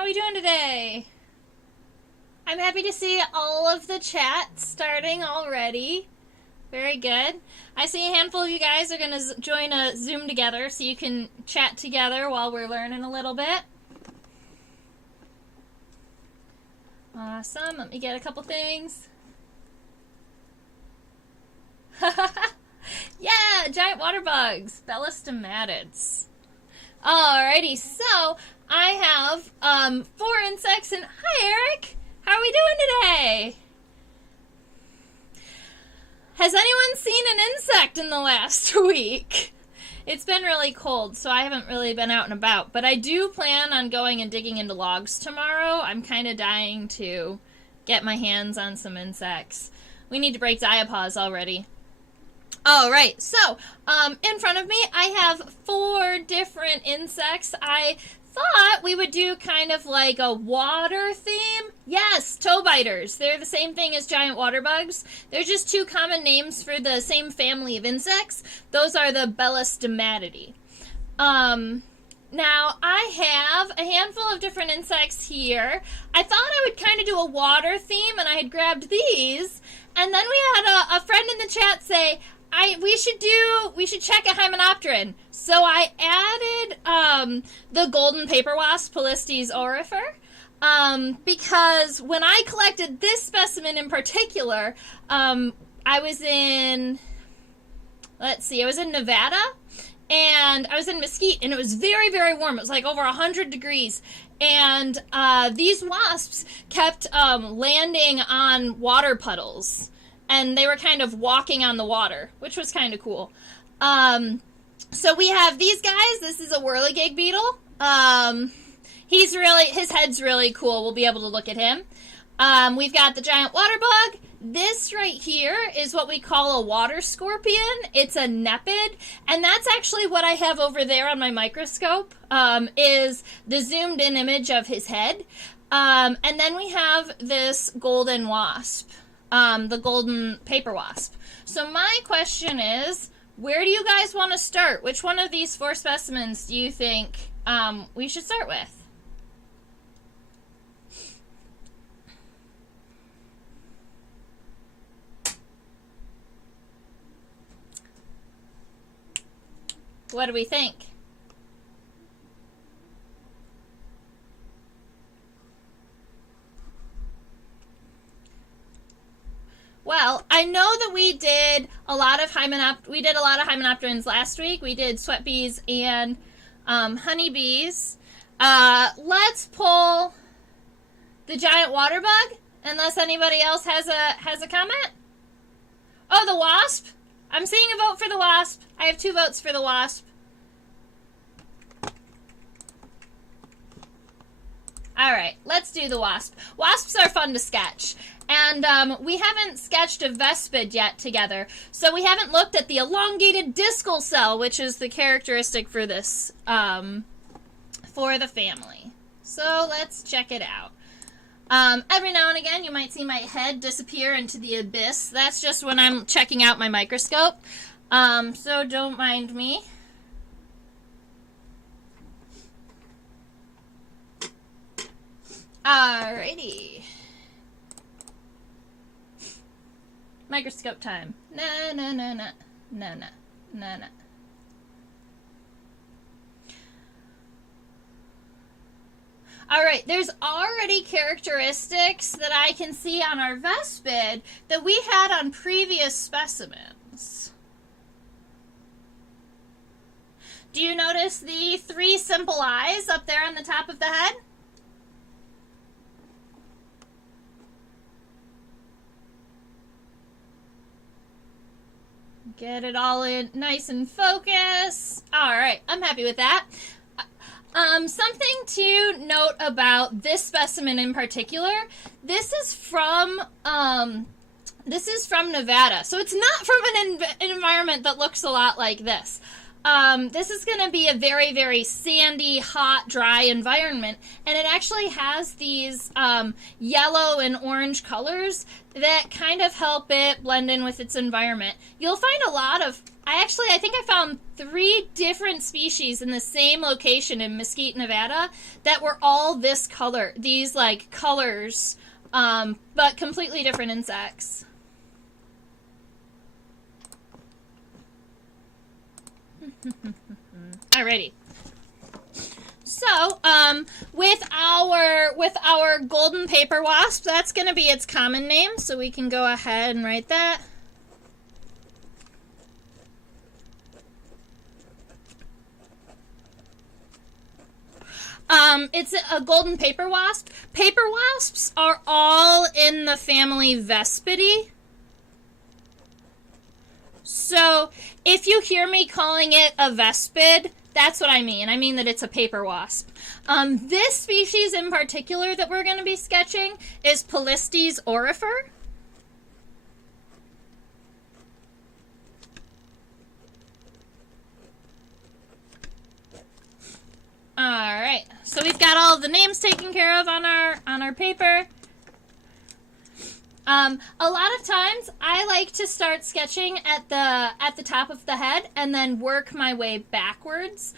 How are we doing today? I'm happy to see all of the chat starting already. Very good. I see a handful of you guys are going to join a Zoom together so you can chat together while we're learning a little bit. Awesome. Let me get a couple things. Yeah, giant water bugs. Bellistomatids. Alrighty, so I have 4 insects and hi Eric! How are we doing today? Has anyone seen an insect in the last week? It's been really cold, so I haven't really been out and about, but I do plan on going and digging into logs tomorrow. I'm kind of dying to get my hands on some insects. We need to break diapause already. Alright, so, in front of me I have 4 different insects. I thought we would do kind of like a water theme. Yes, toe biters. They're the same thing as giant water bugs. They're just 2 common names for the same family of insects. Those are the Bellistomatidae. Now, I have a handful of different insects here. I thought I would kind of do a water theme, and I had grabbed these. And then we had a friend in the chat say, we should check a Hymenopteran. So I added the golden paper wasp, Polistes aurifer, because when I collected this specimen in particular, I was in Nevada, and I was in Mesquite, and it was very, very warm. It was like over 100 degrees. And these wasps kept landing on water puddles. And they were kind of walking on the water, which was kind of cool. So we have these guys. This is a Whirligig Beetle. His head's really cool. We'll be able to look at him. We've got the giant water bug. This right here is what we call a water scorpion. It's a Nephid, and that's actually what I have over there on my microscope, is the zoomed in image of his head. And then we have this golden wasp. The golden paper wasp. So my question is, where do you guys want to start? Which one of these 4 specimens do you think we should start with? What do we think? Well, I know that we did a lot of hymenopterans last week. We did sweat bees and honeybees. Let's pull the giant water bug, unless anybody else has a comment. Oh, the wasp. I'm seeing a vote for the wasp. I have 2 votes for the wasp. All right, let's do the wasp. Wasps are fun to sketch. And we haven't sketched a vespid yet together, so we haven't looked at the elongated discal cell, which is the characteristic for this, for the family. So let's check it out. Every now and again, you might see my head disappear into the abyss. That's just when I'm checking out my microscope, so don't mind me. Alrighty. Microscope time. No. Alright, there's already characteristics that I can see on our vespid that we had on previous specimens. Do you notice the 3 simple eyes up there on the top of the head? Get it all in nice and focused. All right, I'm happy with that. Something to note about this specimen in particular. This is from Nevada, so it's not from an environment that looks a lot like this. this is going to be a very, very sandy, hot, dry environment, and it actually has these yellow and orange colors that kind of help it blend in with its environment. You'll find a lot of, I think I found 3 different species in the same location in Mesquite, Nevada, that were all this color, these like colors, but completely different insects. Alrighty. So, with our golden paper wasp, that's going to be its common name, so we can go ahead and write that. It's a golden paper wasp. Paper wasps are all in the family Vespidae. So, if you hear me calling it a vespid, that's what I mean. I mean that it's a paper wasp. This species in particular that we're going to be sketching is Polistes aurifer. Alright, so we've got all of the names taken care of on our paper. A lot of times I like to start sketching at the top of the head and then work my way backwards.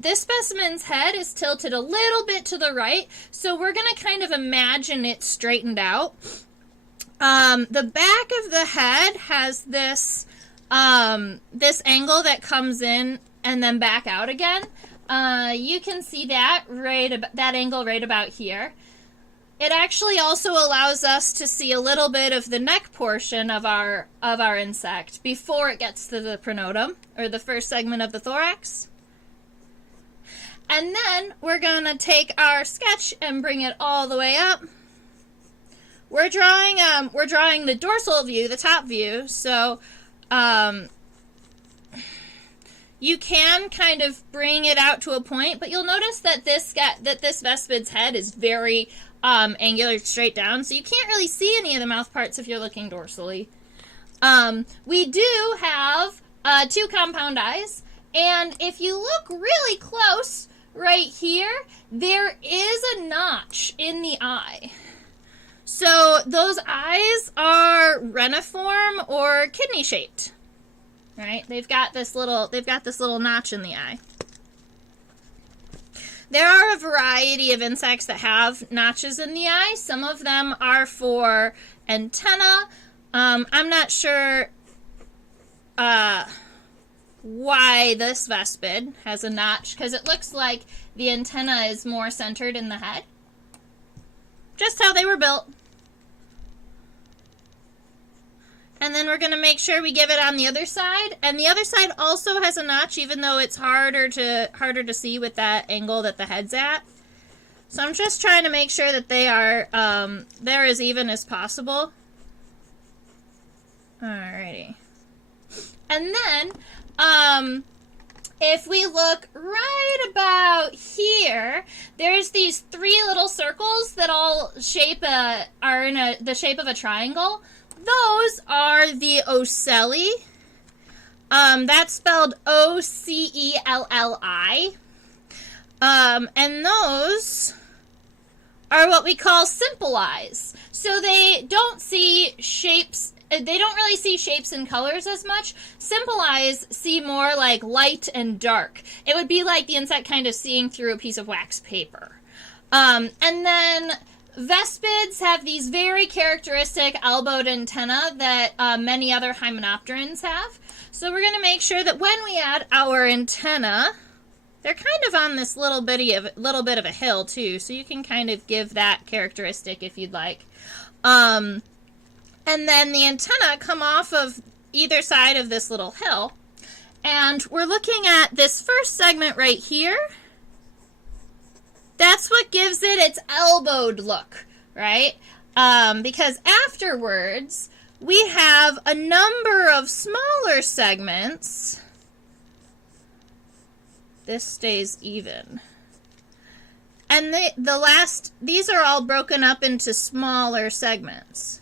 This specimen's head is tilted a little bit to the right, so we're going to kind of imagine it straightened out. The back of the head has this angle that comes in and then back out again. You can see that angle right about here. It actually also allows us to see a little bit of the neck portion of our insect before it gets to the pronudum, or the first segment of the thorax. And then we're going to take our sketch and bring it all the way up. We're drawing the dorsal view, the top view, so you can kind of bring it out to a point, but you'll notice that this vespid's head is very angular straight down, so you can't really see any of the mouth parts if you're looking dorsally. We do have 2 compound eyes, and if you look really close right here, there is a notch in the eye. So those eyes are reniform or kidney shaped. Right? They've got this little notch in the eye. There are a variety of insects that have notches in the eye. Some of them are for antenna. I'm not sure why this vespid has a notch, because it looks like the antenna is more centered in the head. Just how they were built. And then we're going to make sure we give it on the other side. And the other side also has a notch, even though it's harder to see with that angle that the head's at. So I'm just trying to make sure that they are they're as even as possible. Alrighty. And then, if we look right about here, there's these 3 little circles that all are in the shape of a triangle. Those are the ocelli. That's spelled Ocelli. And those are what we call simple eyes. So they don't see shapes. They don't really see shapes and colors as much. Simple eyes see more like light and dark. It would be like the insect kind of seeing through a piece of wax paper. And then vespids have these very characteristic elbowed antennae that many other hymenopterans have. So we're going to make sure that when we add our antenna, they're kind of on this little bit of a hill too, so you can kind of give that characteristic if you'd like. And then the antennae come off of either side of this little hill. And we're looking at this first segment right here. That's what gives it its elbowed look, right? Because afterwards, we have a number of smaller segments. This stays even. And these are all broken up into smaller segments.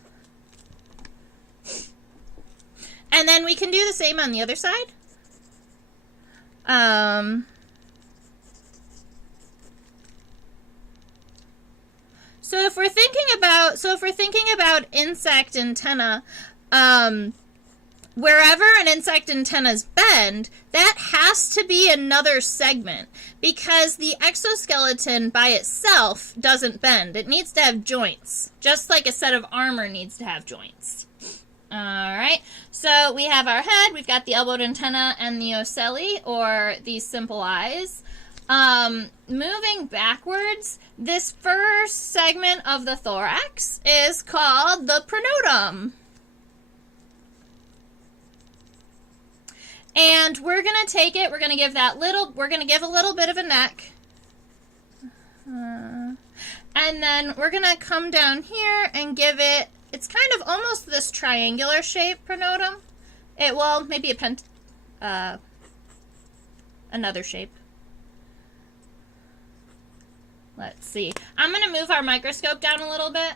And then we can do the same on the other side. So if we're thinking about insect antenna, wherever an insect antenna's bend, that has to be another segment, because the exoskeleton by itself doesn't bend. It needs to have joints, just like a set of armor needs to have joints. Alright, so we have our head, we've got the elbowed antenna and the ocelli, or these simple eyes. Moving backwards, this first segment of the thorax is called the pronudum. And we're going to take it, we're going to give a little bit of a neck. And then we're going to come down here and give it, it's kind of almost this triangular shape, pronudum. Well, maybe another shape. Let's see. I'm going to move our microscope down a little bit.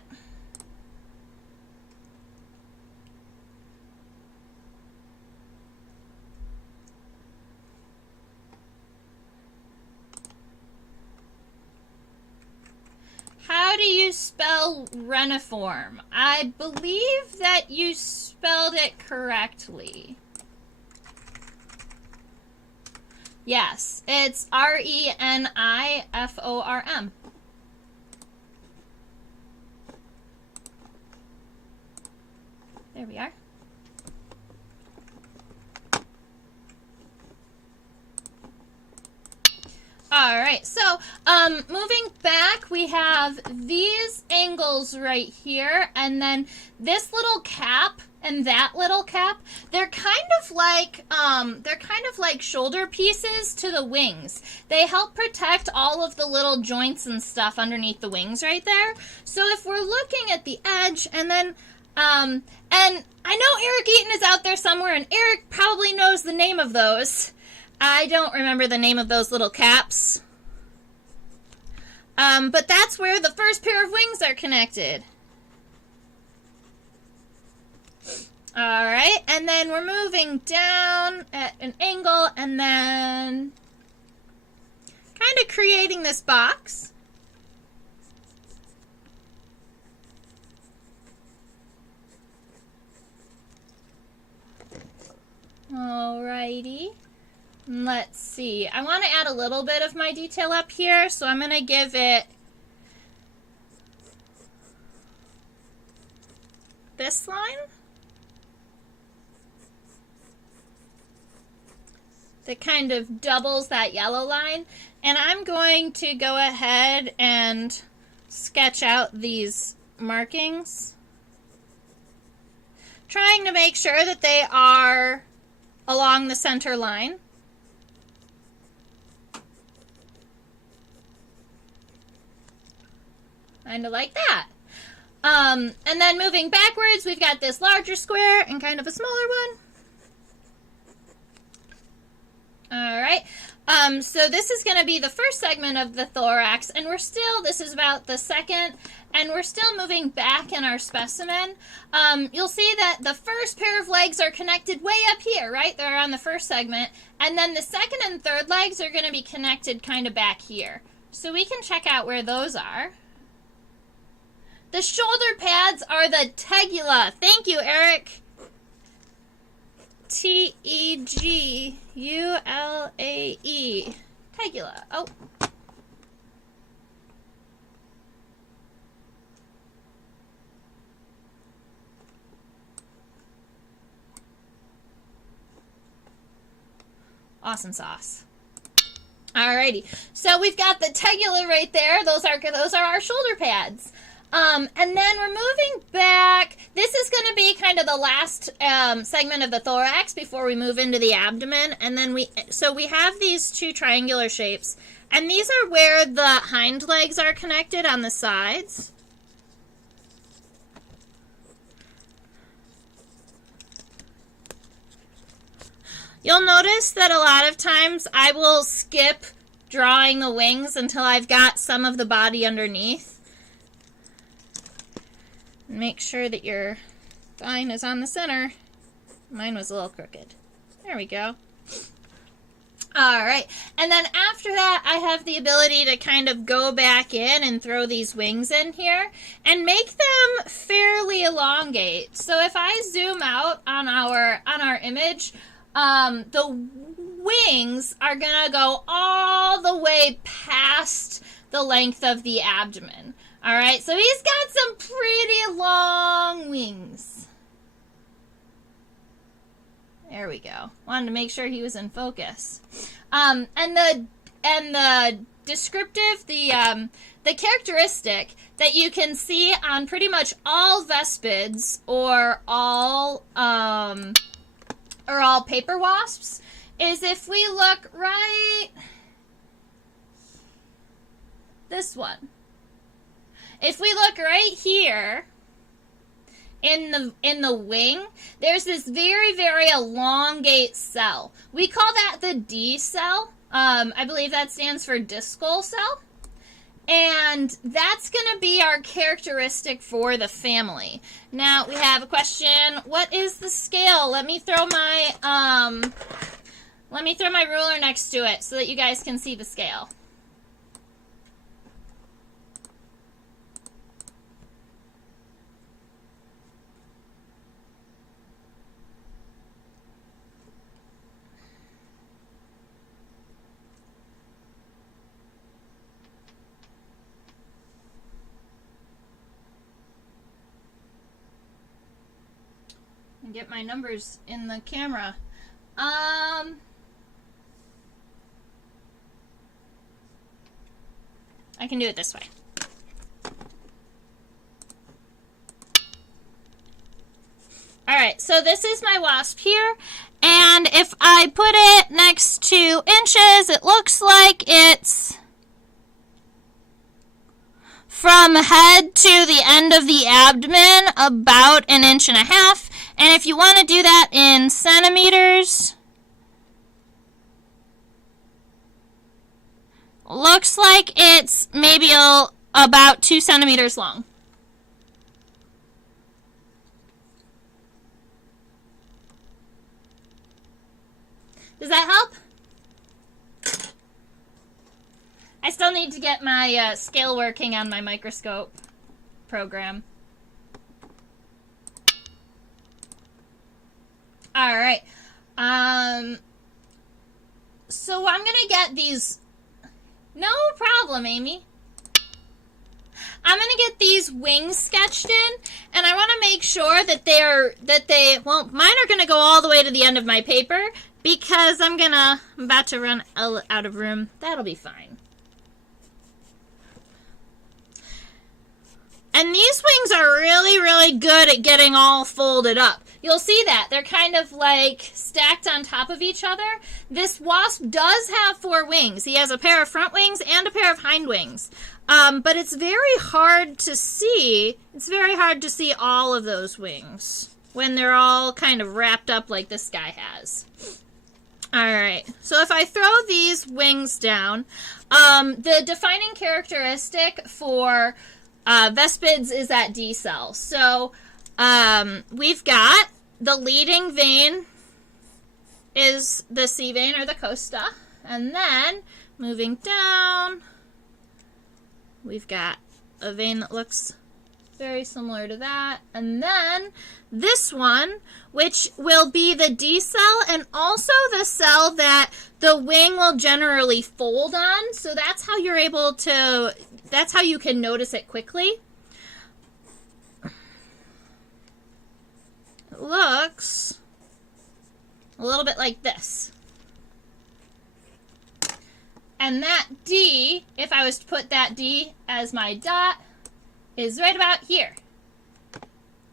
How do you spell reniform? I believe that you spelled it correctly. Yes, it's R-E-N-I-F-O-R-M. There we are. All right, so moving back, we have these angles right here, and then this little cap and that little cap. They're kind of like shoulder pieces to the wings. They help protect all of the little joints and stuff underneath the wings right there. So if we're looking at the edge, and then and I know Eric Eaton is out there somewhere, and Eric probably knows the name of those. I don't remember the name of those little caps. But that's where the first pair of wings are connected. Alright, and then we're moving down at an angle, and then kind of creating this box. Alrighty. Let's see. I want to add a little bit of my detail up here, so I'm going to give it this line. That kind of doubles that yellow line. And I'm going to go ahead and sketch out these markings, trying to make sure that they are along the center line. Kind of like that. And then moving backwards, we've got this larger square and kind of a smaller one. Alright, so this is going to be the first segment of the thorax, and this is about the second, and we're still moving back in our specimen. You'll see that the first pair of legs are connected way up here, right? They're on the first segment, and then the second and third legs are going to be connected kind of back here. So we can check out where those are. The shoulder pads are the tegula. Thank you, Eric. T-E-G-U-L-A-E. Tegula. Oh. Awesome sauce. Alrighty. So we've got the tegula right there. Those are our shoulder pads. And then we're moving back. This is going to be kind of the last segment of the thorax before we move into the abdomen. And then we have these two triangular shapes. And these are where the hind legs are connected on the sides. You'll notice that a lot of times I will skip drawing the wings until I've got some of the body underneath. Make sure that your spine is on the center. Mine was a little crooked. There we go. All right, and then after that, I have the ability to kind of go back in and throw these wings in here and make them fairly elongate. So if I zoom out on our image, the wings are gonna go all the way past the length of the abdomen. All right, so he's got some pretty long wings. There we go. Wanted to make sure he was in focus. And the descriptive, the characteristic that you can see on pretty much all vespids or all paper wasps is if we look right this one. If we look right here in the wing, there's this very, very elongate cell. We call that the D cell. I believe that stands for discal cell. And that's going to be our characteristic for the family. Now, we have a question. What is the scale? Let me throw my ruler next to it so that you guys can see the scale. Get my numbers in the camera. I can do it this way. Alright, so this is my wasp here, and if I put it next to inches, it looks like it's from head to the end of the abdomen about 1.5 inches. And if you want to do that in centimeters, looks like it's maybe about 2 centimeters long. Does that help? I still need to get my scale working on my microscope program. All right. So I'm going to get these. No problem, Amy. I'm going to get these wings sketched in, and I want to make sure that well, mine are going to go all the way to the end of my paper because I'm about to run out of room. That'll be fine. And these wings are really, really good at getting all folded up. You'll see that. They're kind of like stacked on top of each other. This wasp does have 4 wings. He has a pair of front wings and a pair of hind wings. But it's very hard to see. It's very hard to see all of those wings when they're all kind of wrapped up like this guy has. All right. So if I throw these wings down, the defining characteristic for vespids is that D cell. So we've got the leading vein is the C vein or the costa, and then moving down, we've got a vein that looks very similar to that, and then this one, which will be the D cell and also the cell that the wing will generally fold on. So that's how you're able to, that's how you can notice it quickly. It looks a little bit like this. And that D, if I was to put that D as my dot, is right about here.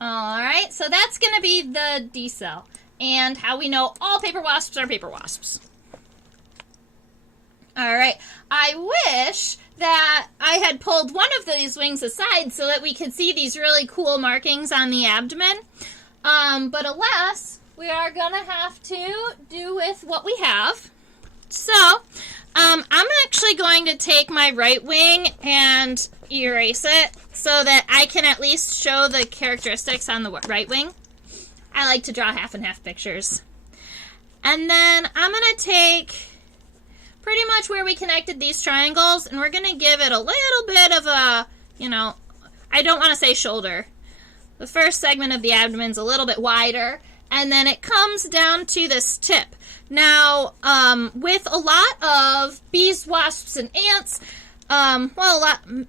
Alright, so that's going to be the D cell. And how we know all paper wasps are paper wasps. Alright, I wish that I had pulled one of these wings aside so that we could see these really cool markings on the abdomen. But alas, we are going to have to do with what we have. So, I'm actually going to take my right wing and erase it so that I can at least show the characteristics on the right wing. I like to draw half and half pictures. And then I'm going to take pretty much where we connected these triangles, and we're going to give it a little bit of a, you know, I don't want to say shoulder. The first segment of the abdomen's a little bit wider, and then it comes down to this tip. Now, with a lot of bees, wasps, and ants,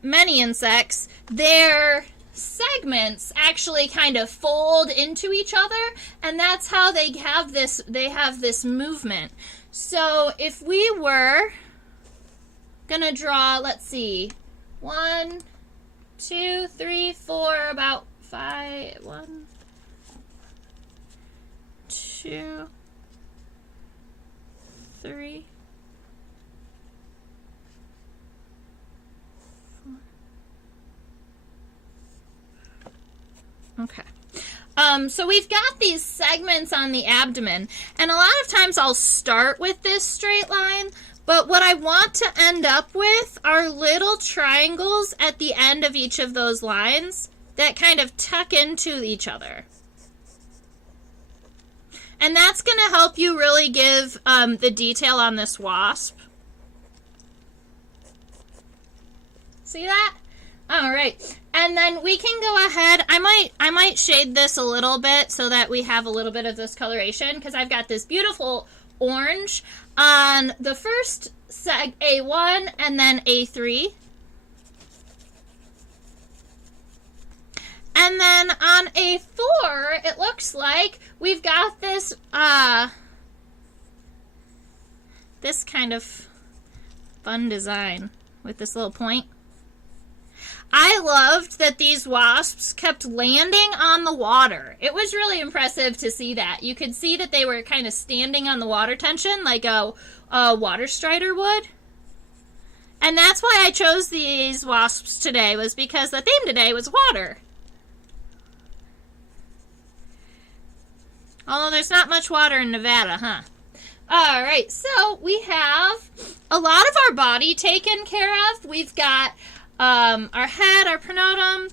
many insects, their segments actually kind of fold into each other, and that's how they have this movement. So if we were gonna draw, let's see, 1, 2, 3, 4, about 5, 1, 2, 3, 4. Okay. So we've got these segments on the abdomen, and a lot of times I'll start with this straight line, but what I want to end up with are little triangles at the end of each of those lines that kind of tuck into each other. And that's going to help you really give the detail on this wasp. See that? All right. And then we can go ahead. I might shade this a little bit so that we have a little bit of this coloration, because I've got this beautiful orange on the first A1 and then A3. And then on A4, it looks like we've got this this kind of fun design with this little point. I loved that these wasps kept landing on the water. It was really impressive to see that. You could see that they were kind of standing on the water tension like a water strider would. And that's why I chose these wasps today, was because the theme today was water. Although there's not much water in Nevada, huh? Alright, so we have a lot of our body taken care of. We've got our head, our pronotum,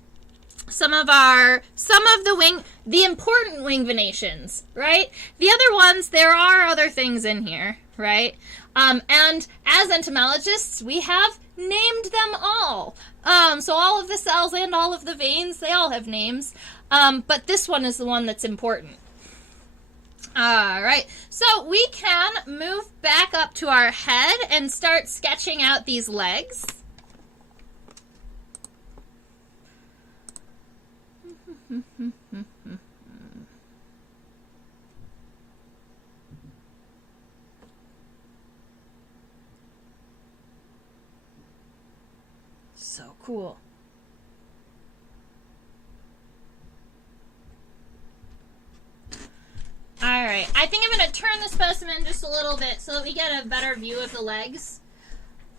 some of the important wing venations, right? The other ones, there are other things in here, right? And as entomologists, we have named them all. So all of the cells and all of the veins, they all have names. But this one is the one that's important. Alright, so we can move back up to our head and start sketching out these legs. So cool. Alright, I think I'm going to turn the specimen just a little bit so that we get a better view of the legs.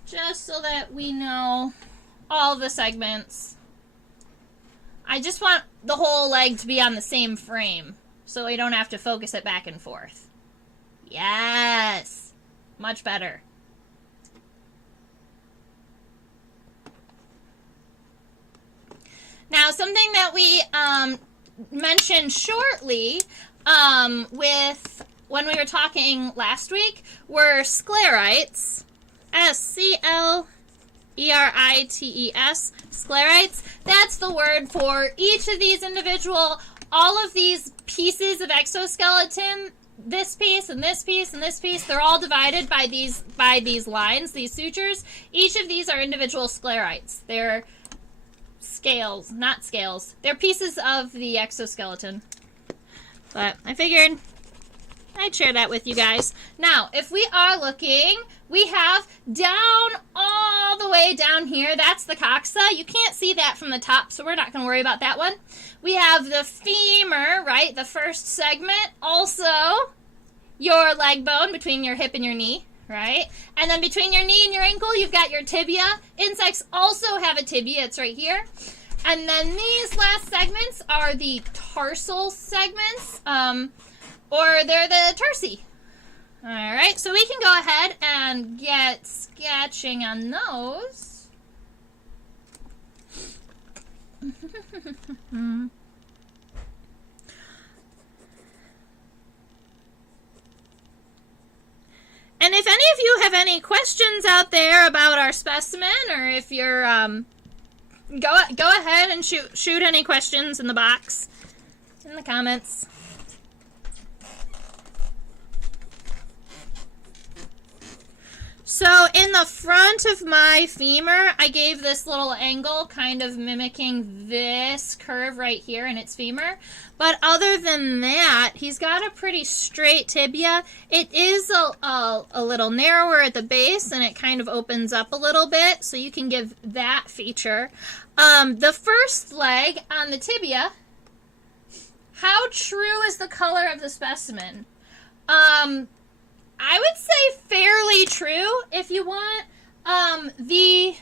Just so that we know all the segments. I just want the whole leg to be on the same frame so we don't have to focus it back and forth. Yes! Much better. Now, something that we mentioned shortly with when we were talking last week were sclerites. S-C-L-E-R-I-T-E-S. Sclerites. That's the word for each of these individual, all of these pieces of exoskeleton, this piece and this piece and this piece, they're all divided by these lines, these sutures. Each of these are individual sclerites. They're scales, not scales. They're pieces of the exoskeleton. But I figured I'd share that with you guys. Now, if we are looking, we have down all the way down here. That's the coxa. You can't see that from the top, so we're not going to worry about that one. We have the femur, right? The first segment. Also, your leg bone between your hip and your knee, right? And then between your knee and your ankle, you've got your tibia. Insects also have a tibia. It's right here. And then these last segments are the tarsal segments, or they're the tarsi. Alright, so we can go ahead and get sketching on those. And if any of you have any questions out there about our specimen, or if you're, go ahead and shoot any questions in the box, in the comments. So in the front of my femur, I gave this little angle kind of mimicking this curve right here in its femur. But other than that, he's got a pretty straight tibia. It is a little narrower at the base, and it kind of opens up a little bit, so you can give that feature. The first leg on the tibia, how true is the color of the specimen? I would say fairly true. If you want, the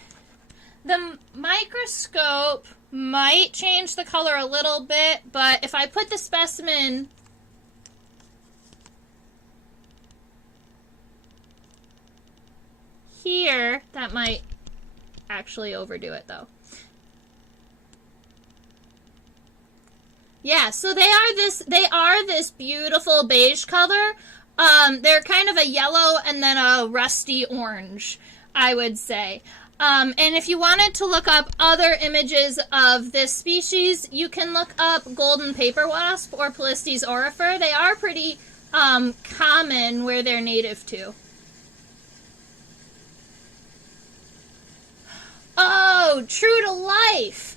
microscope might change the color a little bit, but if I put the specimen here, that might actually overdo it though. Yeah, so they are this beautiful beige color. They're kind of a yellow and then a rusty orange, I would say. And if you wanted to look up other images of this species, you can look up golden paper wasp or Polistes aurifer. They are pretty common where they're native to. Oh, true to life.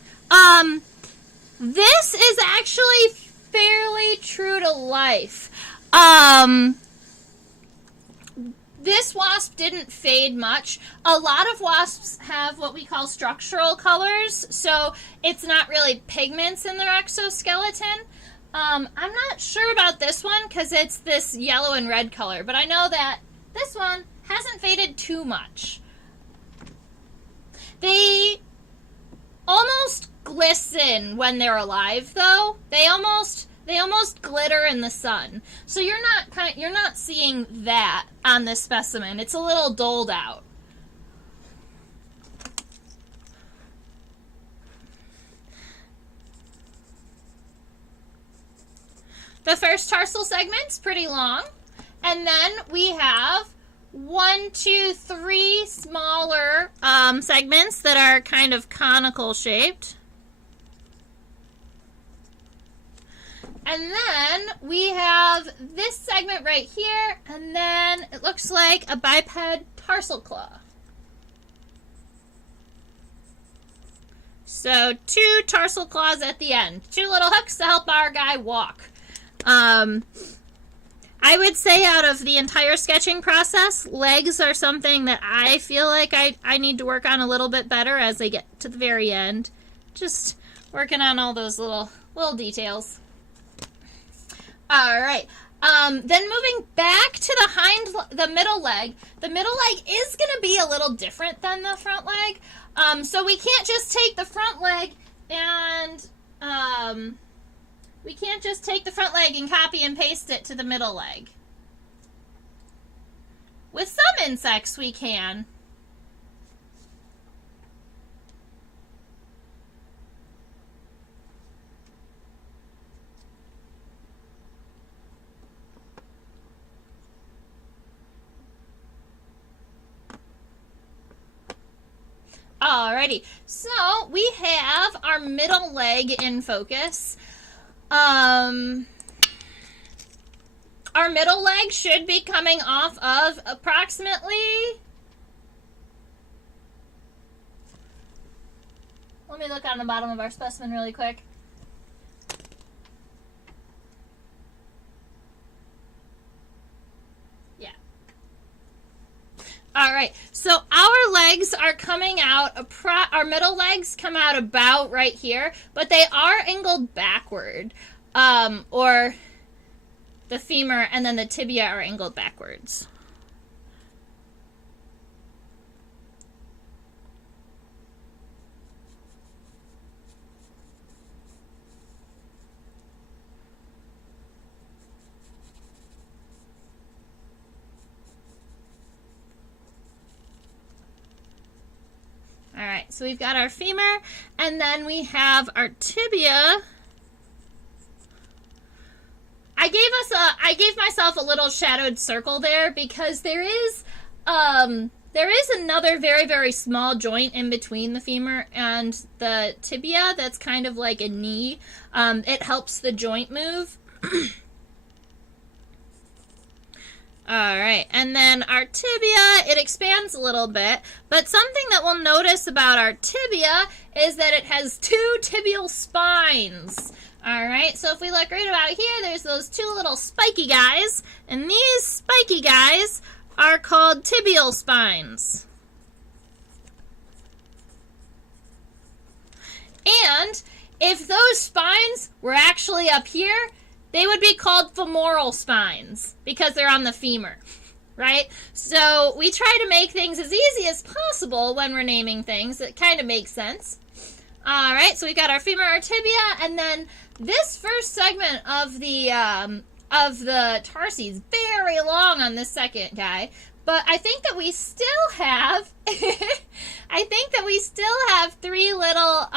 This is actually fairly true to life. This wasp didn't fade much. A lot of wasps have what we call structural colors, so it's not really pigments in their exoskeleton. I'm not sure about this one because it's this yellow and red color, but I know that this one hasn't faded too much. They almost glisten when they're alive, though. They almost glitter in the sun. So you're not seeing that on this specimen. It's a little dulled out. The first tarsal segment's pretty long, and then we have 1, 2, 3 smaller segments that are kind of conical shaped. And then we have this segment right here, and then it looks like a biped tarsal claw. So 2 tarsal claws at the end. 2 little hooks to help our guy walk. I would say out of the entire sketching process, legs are something that I feel like I need to work on a little bit better as I get to the very end. Just working on all those little details. All right. Then moving back to the middle leg. The middle leg is going to be a little different than the front leg. So we can't just take the front leg and copy and paste it to the middle leg. With some insects we can. Alrighty, so we have our middle leg in focus. Our middle leg should be coming off of approximately, let me look on the bottom of our specimen really quick. All right, so our legs are coming out, our middle legs come out about right here, but they are angled backward, or the femur and then the tibia are angled backwards. All right, so we've got our femur, and then we have our tibia. I gave myself a little shadowed circle there because there is there is another very, very small joint in between the femur and the tibia that's kind of like a knee. It helps the joint move. Alright, and then our tibia, it expands a little bit, but something that we'll notice about our tibia is that it has two tibial spines. Alright, so if we look right about here, there's those two little spiky guys, and these spiky guys are called tibial spines. And if those spines were actually up here, they would be called femoral spines because they're on the femur, right? So we try to make things as easy as possible when we're naming things. It kind of makes sense. All right, so we got our femur, our tibia, and then this first segment of the tarsi is very long on this second guy. But I think that we still have, three little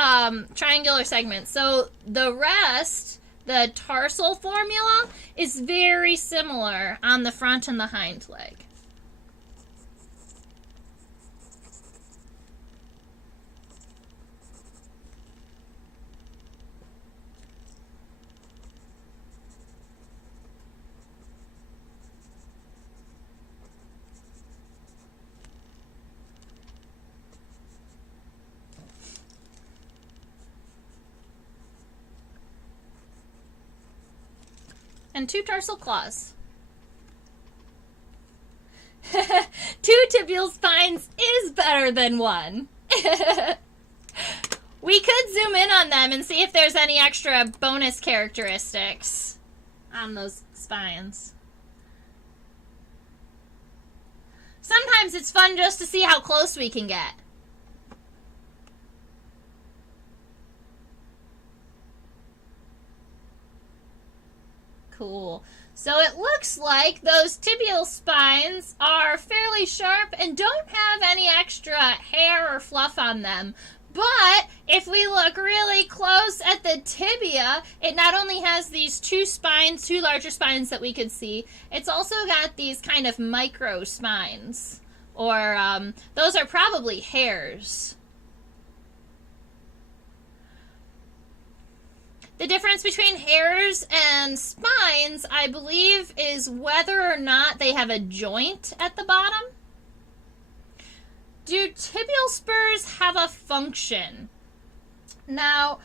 triangular segments. So the rest, the tarsal formula, is very similar on the front and the hind leg. And two tarsal claws. Two tibial spines is better than one. We could zoom in on them and see if there's any extra bonus characteristics on those spines. Sometimes it's fun just to see how close we can get. Cool. So it looks like those tibial spines are fairly sharp and don't have any extra hair or fluff on them. But if we look really close at the tibia, it not only has these two spines, two larger spines that we could see, it's also got these kind of micro spines. Or those are probably hairs. The difference between hairs and spines, I believe, is whether or not they have a joint at the bottom. Do tibial spurs have a function? Now,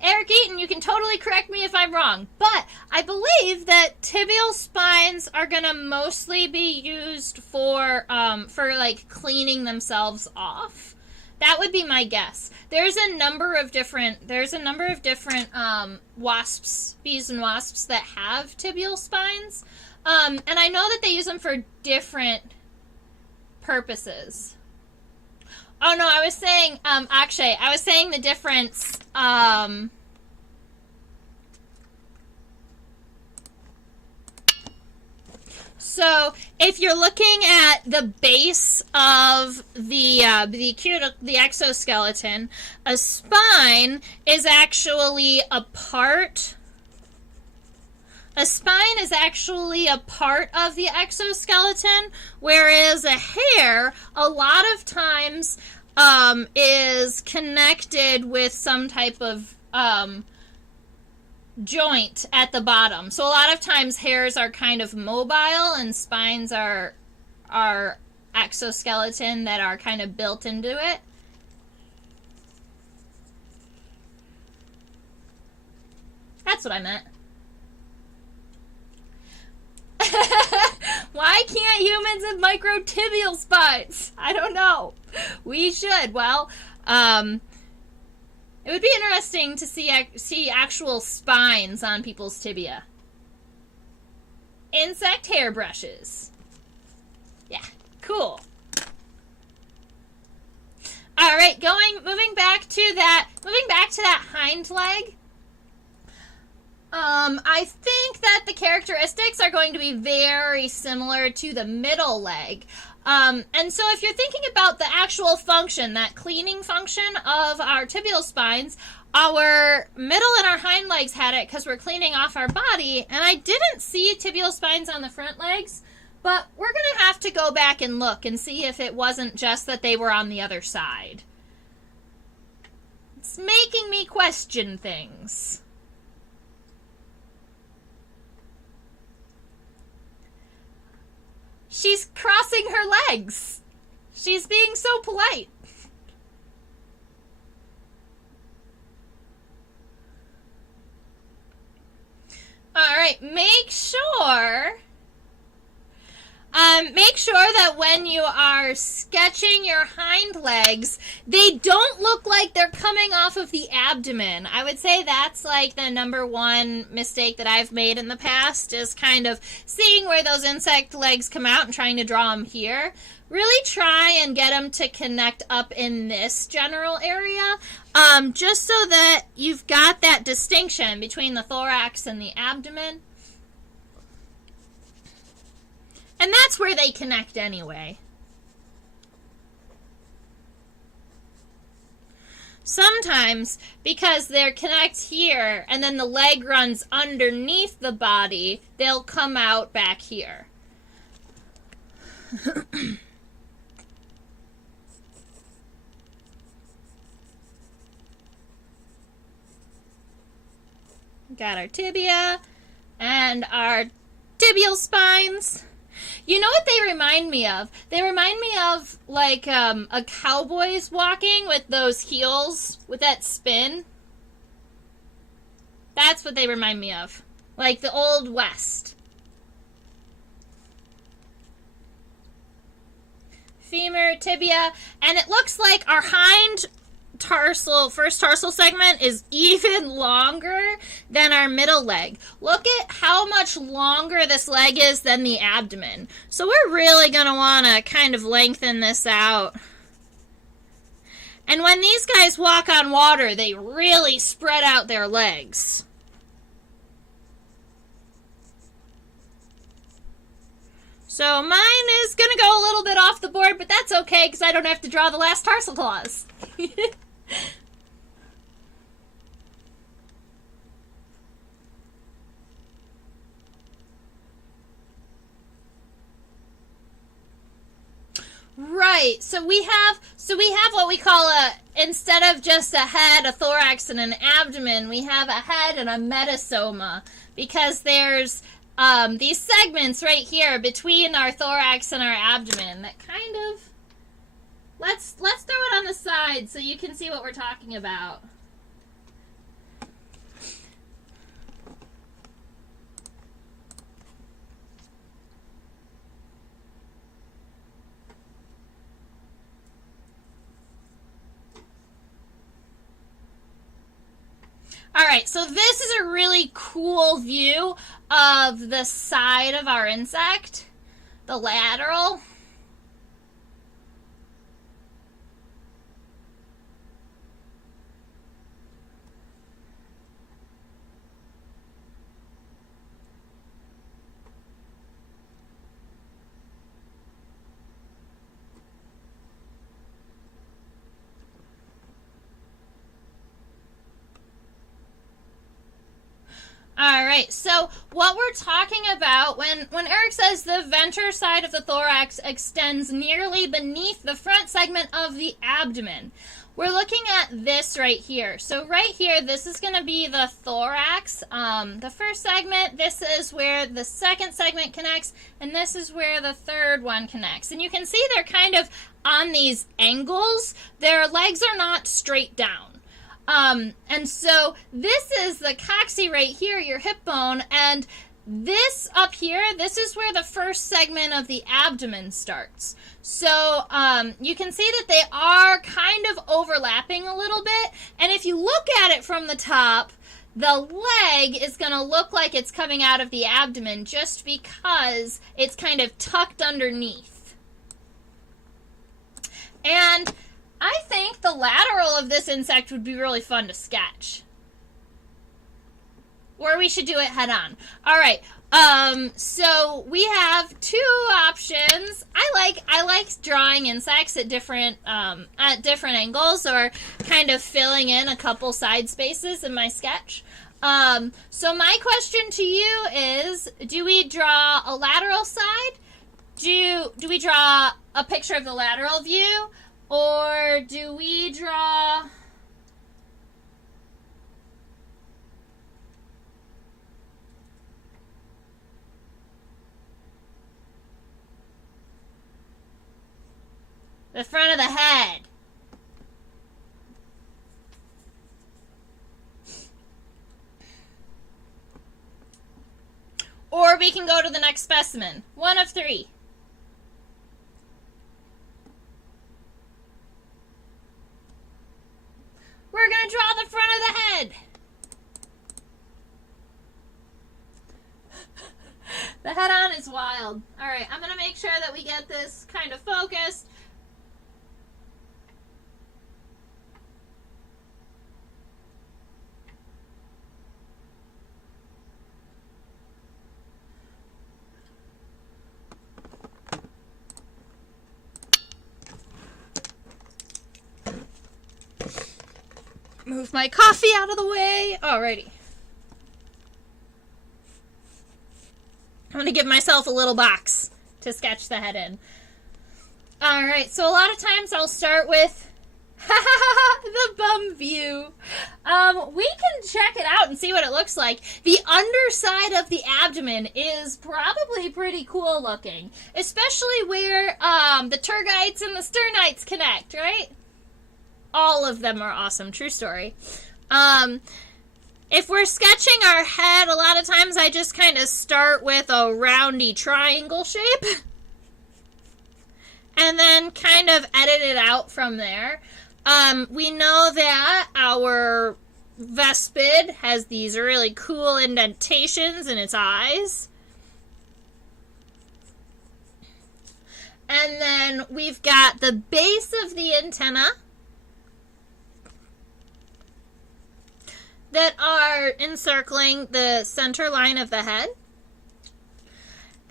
Eric Eaton, you can totally correct me if I'm wrong, but I believe that tibial spines are gonna mostly be used for like cleaning themselves off. That would be my guess. There's a number of different wasps, bees and wasps that have tibial spines, and I know that they use them for different purposes. Oh no, I was saying, Akshay, I was saying the difference, so if you're looking at the base of the exoskeleton, a spine is actually a part. A spine is actually a part of the exoskeleton, whereas a hair, a lot of times, is connected with some type of joint at the bottom. So a lot of times hairs are kind of mobile, and spines are exoskeleton that are kind of built into it. That's what I meant. Why can't humans have microtibial spines? I don't know. We should. Well, it would be interesting to see actual spines on people's tibia. Insect hairbrushes. Yeah, cool. All right, moving back to that hind leg. I think that the characteristics are going to be very similar to the middle leg. And so if you're thinking about the actual function, that cleaning function of our tibial spines, our middle and our hind legs had it because we're cleaning off our body, and I didn't see tibial spines on the front legs, but we're going to have to go back and look and see if it wasn't just that they were on the other side. It's making me question things. She's crossing her legs. She's being so polite. All right, make sure that when you are sketching your hind legs, they don't look like they're coming off of the abdomen. I would say that's like the number one mistake that I've made in the past, is kind of seeing where those insect legs come out and trying to draw them here. Really try and get them to connect up in this general area, just so that you've got that distinction between the thorax and the abdomen. And that's where they connect anyway. Sometimes, because they're connect here, and then the leg runs underneath the body, they'll come out back here. Got our tibia and our tibial spines. You know what they remind me of? They remind me of like a cowboy's walking with those heels with that spin. That's what they remind me of. Like the Old West. Femur, tibia, and it looks like our first tarsal segment is even longer than our middle leg. Look at how much longer this leg is than the abdomen. So we're really going to want to kind of lengthen this out. And when these guys walk on water, they really spread out their legs. So mine is going to go a little bit off the board, but that's okay because I don't have to draw the last tarsal claws. Right. So we have what we call instead of just a head, a thorax, and an abdomen, we have a head and a metasoma, because there's these segments right here between our thorax and our abdomen that kind of. Let's throw it on the side so you can see what we're talking about. All right, so this is a really cool view of the side of our insect, the lateral. All right, so what we're talking about when Eric says the venter side of the thorax extends nearly beneath the front segment of the abdomen, we're looking at this right here. So right here, this is going to be the thorax, the first segment. This is where the second segment connects, and this is where the third one connects. And you can see they're kind of on these angles. Their legs are not straight down. And so this is the coccyx right here, your hip bone, and this up here, this is where the first segment of the abdomen starts. So you can see that they are kind of overlapping a little bit, and if you look at it from the top, the leg is going to look like it's coming out of the abdomen just because it's kind of tucked underneath. And I think the lateral of this insect would be really fun to sketch. Or we should do it head on. All right. So we have two options. I like drawing insects at different angles, or kind of filling in a couple side spaces in my sketch. So my question to you is, do we draw a lateral side? Do we draw a picture of the lateral view? Or do we draw the front of the head? Or we can go to the next specimen. One of three. We're going to draw the front of the head. The head on is wild. All right, I'm going to make sure that we get this kind of focused. Move my coffee out of the way. Alrighty. I'm going to give myself a little box to sketch the head in. Alright, so a lot of times I'll start with the bum view. We can check it out and see what it looks like. The underside of the abdomen is probably pretty cool looking, especially where the tergites and the sternites connect, right? All of them are awesome. True story. If we're sketching our head, a lot of times I just kind of start with a roundy triangle shape and then kind of edit it out from there. We know that our vespid has these really cool indentations in its eyes. And then we've got the base of the antenna that are encircling the center line of the head.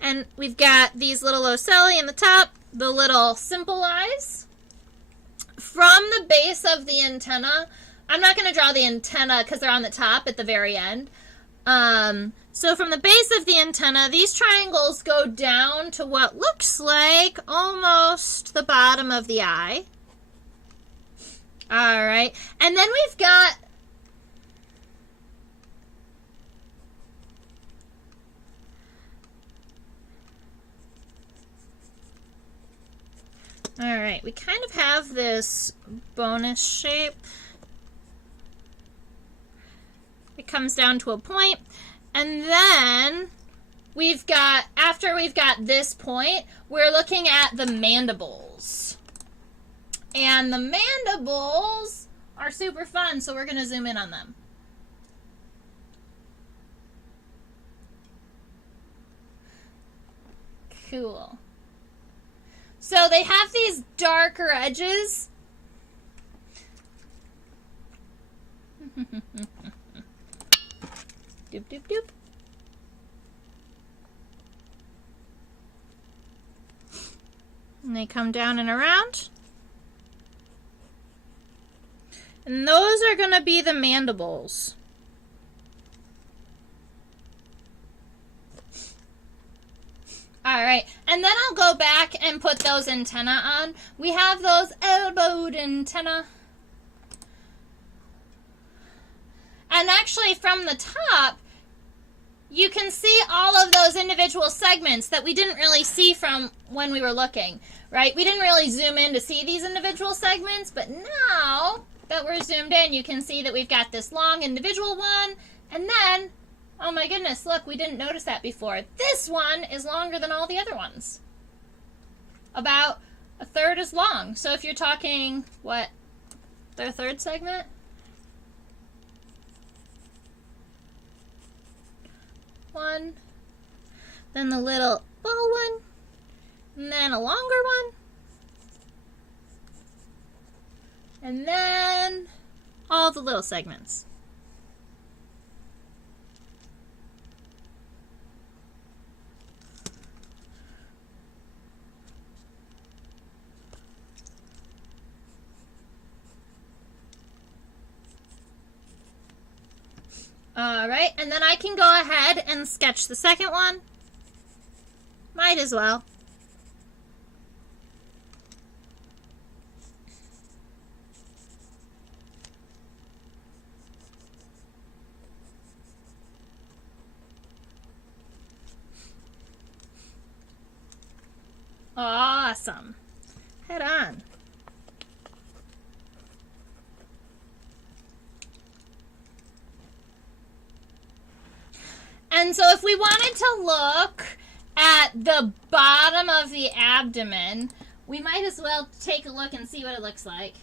And we've got these little ocelli in the top, the little simple eyes. From the base of the antenna, I'm not going to draw the antenna because they're on the top at the very end. So from the base of the antenna, these triangles go down to what looks like almost the bottom of the eye. All right. And then we've got Alright, we kind of have this bonus shape. It comes down to a point, and then we've got, after we've got this point, we're looking at the mandibles. And the mandibles are super fun, so we're going to zoom in on them. Cool. So they have these darker edges. Doop, doop, doop. And they come down and around. And those are going to be the mandibles. Alright, and then I'll go back and put those antennae on. We have those elbowed antennae. And actually from the top, you can see all of those individual segments that we didn't really see from when we were looking, right? We didn't really zoom in to see these individual segments, but now that we're zoomed in, you can see that we've got this long individual one, and then, oh my goodness, look, we didn't notice that before. This one is longer than all the other ones. About a third as long. So if you're talking, what, their third segment? One, then the little ball one, and then a longer one, and then all the little segments. All right, and then I can go ahead and sketch the second one. Might as well. Awesome. Head on. And so if we wanted to look at the bottom of the abdomen, we might as well take a look and see what it looks like.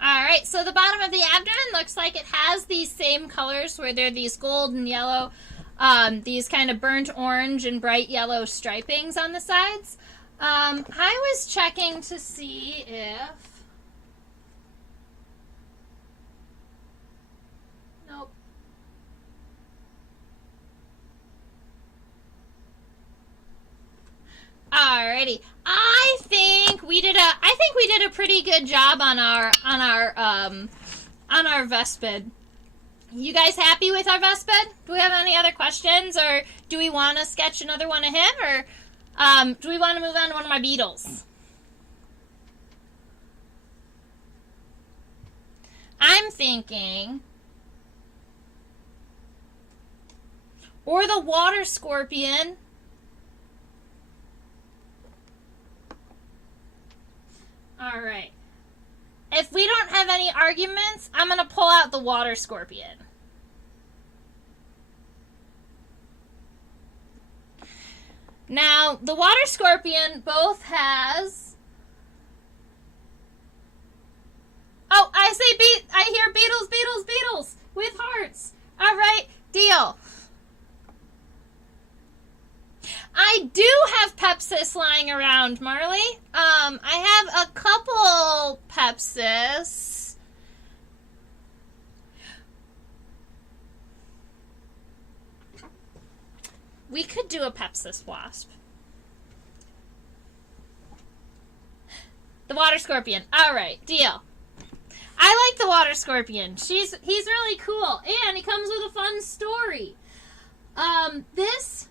Alright, so the bottom of the abdomen looks like it has these same colors where there are these gold and yellow, these kind of burnt orange and bright yellow stripings on the sides. I was checking to see if... Nope. Alrighty. I think we did a pretty good job on our Vespid. You guys happy with our Vespid? Do we have any other questions, or do we want to sketch another one of him, or do we want to move on to one of my beetles? I'm thinking, or the water scorpion. All right. If we don't have any arguments, I'm going to pull out the water scorpion. Now, the water scorpion both has... Oh, I hear beetles, beetles, beetles with hearts. All right, deal. I do have Pepsis lying around, Marley. I have a couple Pepsis. We could do a Pepsis wasp. The water scorpion. All right, deal. I like the water scorpion. He's really cool, and he comes with a fun story. This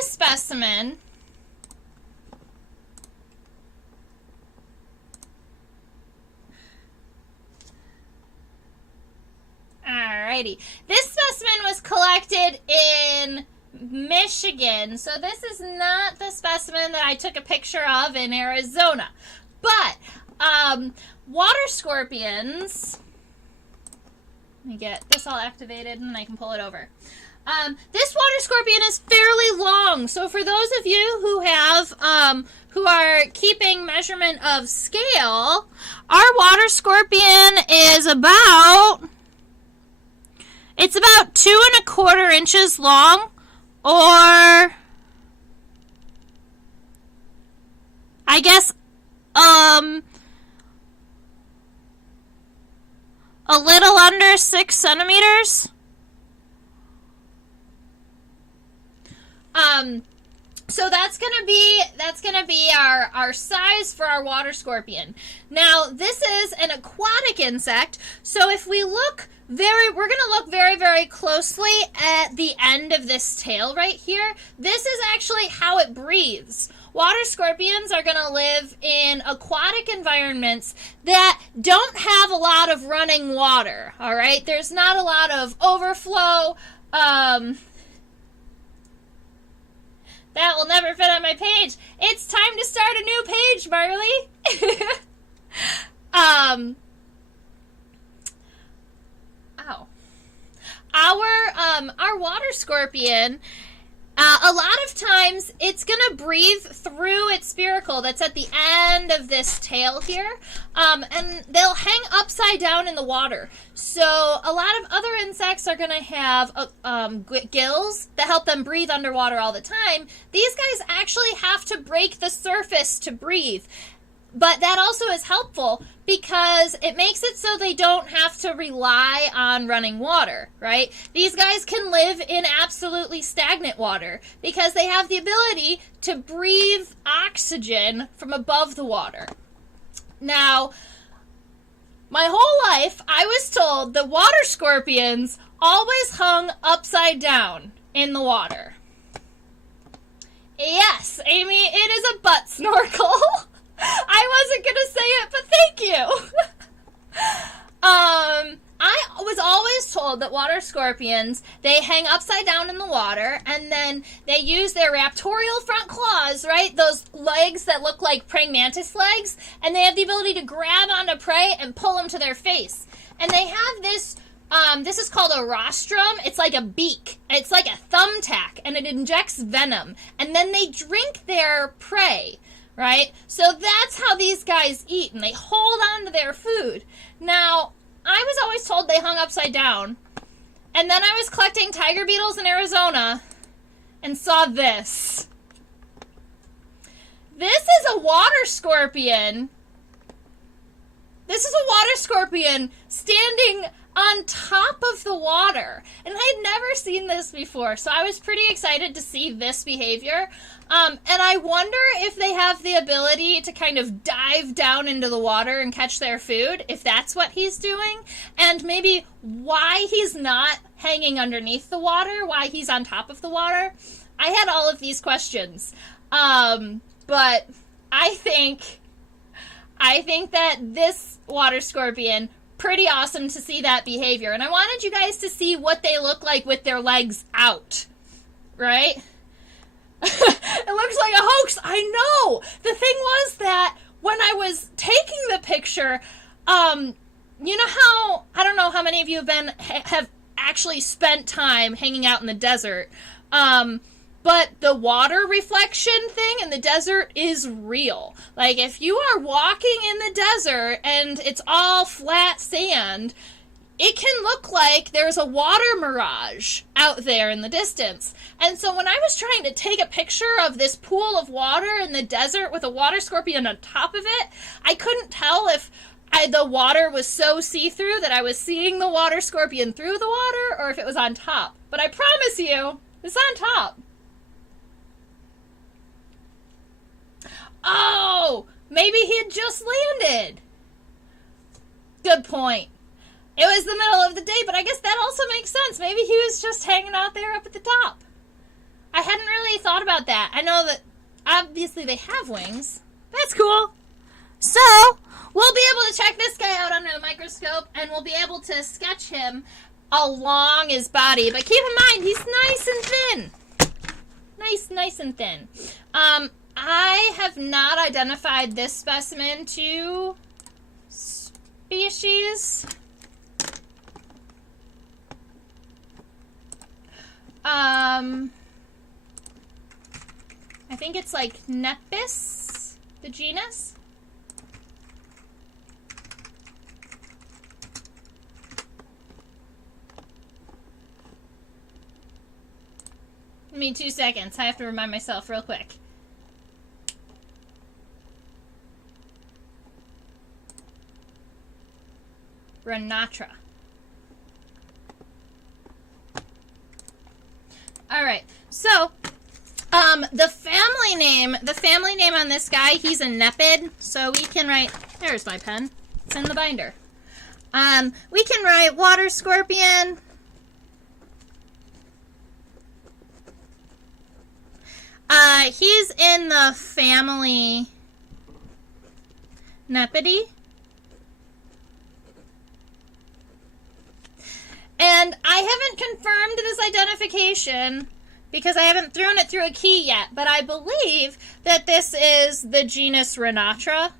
specimen alrighty. This specimen was collected in Michigan, so this is not the specimen that I took a picture of in Arizona. But water scorpions, let me get this all activated and then I can pull it over. This water scorpion is fairly long, so for those of you who have, who are keeping measurement of scale, our water scorpion is it's about 2 1/4 inches long, or I guess, a little under 6 centimeters. So that's gonna be our size for our water scorpion. Now, this is an aquatic insect, so if we look we're gonna look very, very closely at the end of this tail right here. This is actually how it breathes. Water scorpions are gonna live in aquatic environments that don't have a lot of running water, all right? There's not a lot of overflow, that will never fit on my page. It's time to start a new page, Marley. Our water scorpion, a lot of times it's gonna breathe through its spiracle that's at the end of this tail here, and they'll hang upside down in the water. So a lot of other insects are gonna have gills that help them breathe underwater all the time. These guys actually have to break the surface to breathe. But that also is helpful because it makes it so they don't have to rely on running water, right? These guys can live in absolutely stagnant water because they have the ability to breathe oxygen from above the water. Now, my whole life, I was told that water scorpions always hung upside down in the water. Yes, Amy, it is a butt snorkel. I wasn't going to say it, but thank you. I was always told that water scorpions, they hang upside down in the water, and then they use their raptorial front claws, right? Those legs that look like praying mantis legs, and they have the ability to grab onto prey and pull them to their face. And they have this, this is called a rostrum. It's like a beak. It's like a thumbtack, and it injects venom. And then they drink their prey. Right? So that's how these guys eat, and they hold on to their food. Now, I was always told they hung upside down. And then I was collecting tiger beetles in Arizona and saw this. This is a water scorpion. This is a water scorpion standing on top of the water. And I had never seen this before, so I was pretty excited to see this behavior. And I wonder if they have the ability to kind of dive down into the water and catch their food, if that's what he's doing, and maybe why he's not hanging underneath the water, why he's on top of the water. I had all of these questions. But I think that this water scorpion, pretty awesome to see that behavior. And I wanted you guys to see what they look like with their legs out, right? It looks like a hoax. I know. The thing was that when I was taking the picture, you know how, I don't know how many of you have actually spent time hanging out in the desert, but the water reflection thing in the desert is real. Like, if you are walking in the desert and it's all flat sand, it can look like there's a water mirage out there in the distance. And so when I was trying to take a picture of this pool of water in the desert with a water scorpion on top of it, I couldn't tell if the water was so see-through that I was seeing the water scorpion through the water or if it was on top. But I promise you, it's on top. Oh, maybe he had just landed. Good point. It was the middle of the day, but I guess that also makes sense. Maybe he was just hanging out there up at the top. I hadn't really thought about that. I know that obviously they have wings. That's cool. So, we'll be able to check this guy out under the microscope, and we'll be able to sketch him along his body. But keep in mind, he's nice and thin. Nice and thin. I have not identified this specimen to species. I think it's like Nepis, the genus. Give me 2 seconds. I have to remind myself real quick. Renatra. All right. So, the family name on this guy, he's a Nephid. So we can write, there's my pen. It's in the binder. We can write water scorpion. He's in the family Nephidae. And I haven't confirmed this identification because I haven't thrown it through a key yet, but I believe that this is the genus Renatra.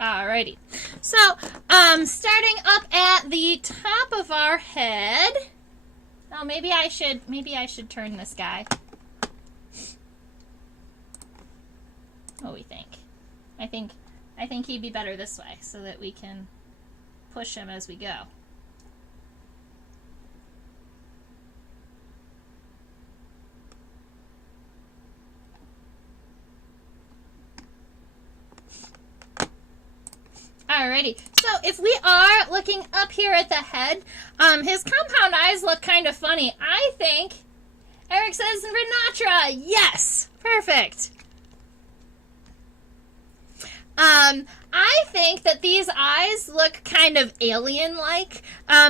Alrighty. So, starting up at the top of our head. Oh, maybe I should turn this guy. I think he'd be better this way so that we can push him as we go. Alrighty, so if we are looking up here at the head, his compound eyes look kind of funny. I think Eric says Renatra. Yes, perfect. I think that these eyes look kind of alien-like,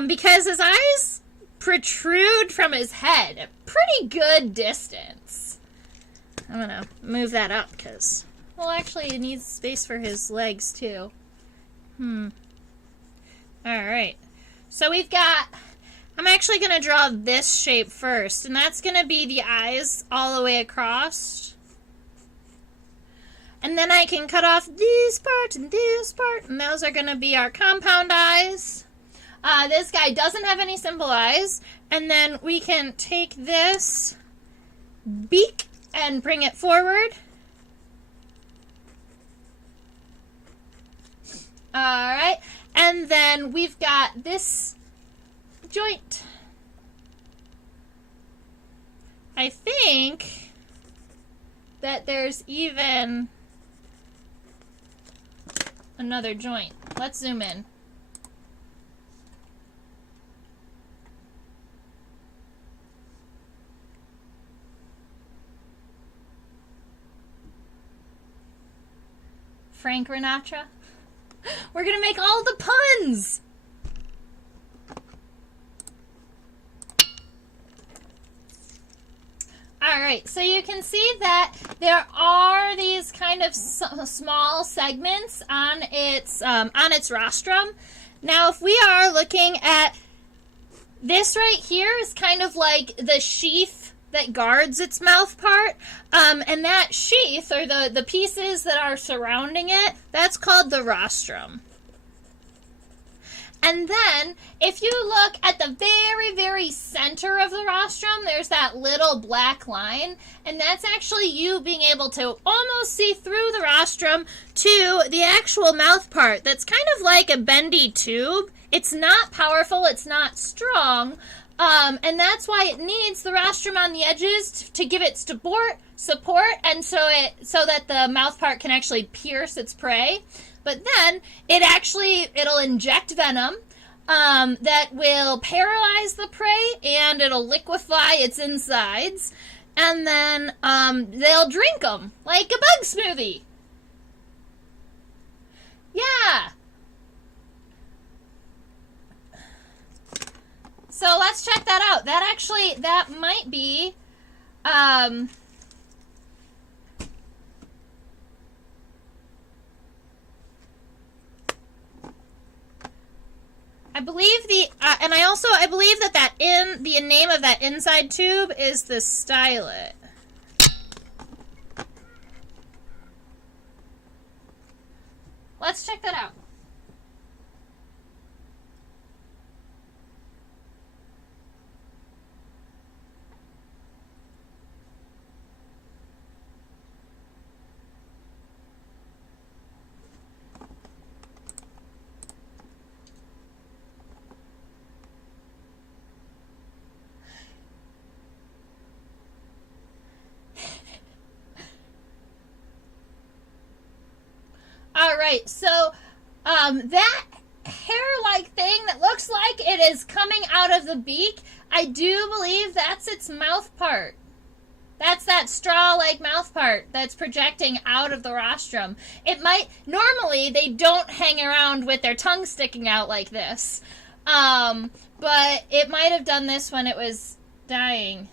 because his eyes protrude from his head at pretty good distance. I'm gonna move that up because, well, actually, it needs space for his legs too. Alright. So we've got, I'm actually going to draw this shape first, and that's going to be the eyes all the way across. And then I can cut off this part, and those are going to be our compound eyes. This guy doesn't have any simple eyes. And then we can take this beak and bring it forward. Alright, and then we've got this joint. I think that there's even another joint. Let's zoom in. Frank Renatra. We're going to make all the puns! Alright, so you can see that there are these kind of small segments on its rostrum. Now, if we are looking at this right here is kind of like the sheath that guards its mouth part, and that sheath, or the pieces that are surrounding it, that's called the rostrum. And then, if you look at the very, very center of the rostrum, there's that little black line, and that's actually you being able to almost see through the rostrum to the actual mouth part. That's kind of like a bendy tube. It's not powerful, it's not strong, and that's why it needs the rostrum on the edges to give it support, and so that the mouth part can actually pierce its prey. But then it'll inject venom that will paralyze the prey, and it'll liquefy its insides, and then they'll drink them like a bug smoothie. Yeah. So let's check that out. That might be, I believe I believe that the name of that inside tube is the stylet. Let's check that out. Alright, so that hair-like thing that looks like it is coming out of the beak, I do believe that's its mouth part. That's that straw-like mouth part that's projecting out of the rostrum. Normally they don't hang around with their tongue sticking out like this, but it might have done this when it was dying.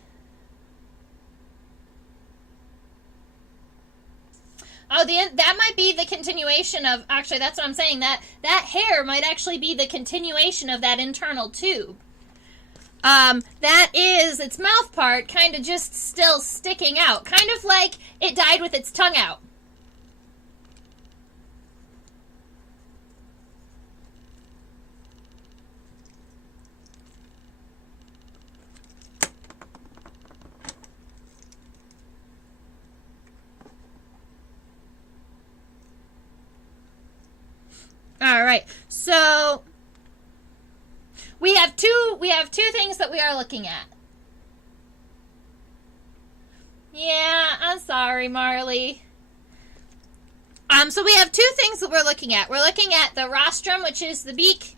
Oh, that might be the continuation of, actually, that's what I'm saying, that hair might actually be the continuation of that internal tube. That is its mouth part kind of just still sticking out, kind of like it died with its tongue out. All right. So we have two things that we are looking at. Yeah, I'm sorry, Marley. So we have two things that we're looking at. We're looking at the rostrum, which is the beak,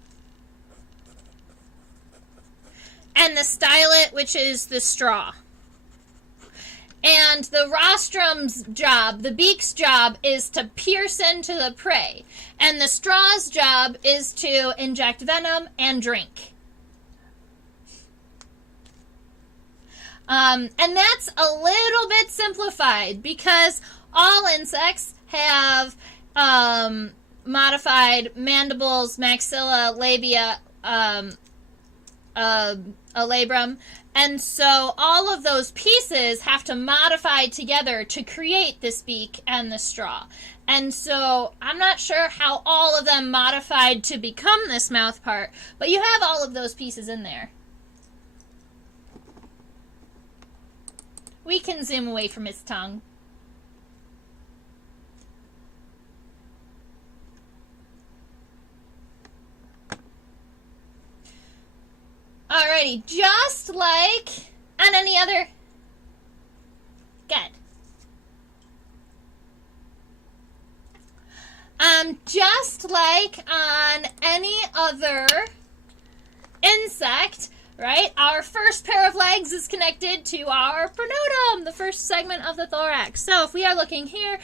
and the stylet, which is the straw. And the rostrum's job, the beak's job, is to pierce into the prey. And the straw's job is to inject venom and drink. And that's a little bit simplified because all insects have modified mandibles, maxilla, labia, a labrum, and so all of those pieces have to modify together to create this beak and the straw. And so I'm not sure how all of them modified to become this mouth part, but you have all of those pieces in there. We can zoom away from his tongue. Alrighty, just like on any other... Good. Just like on any other insect, right? Our first pair of legs is connected to our pronudum, the first segment of the thorax. So if we are looking here,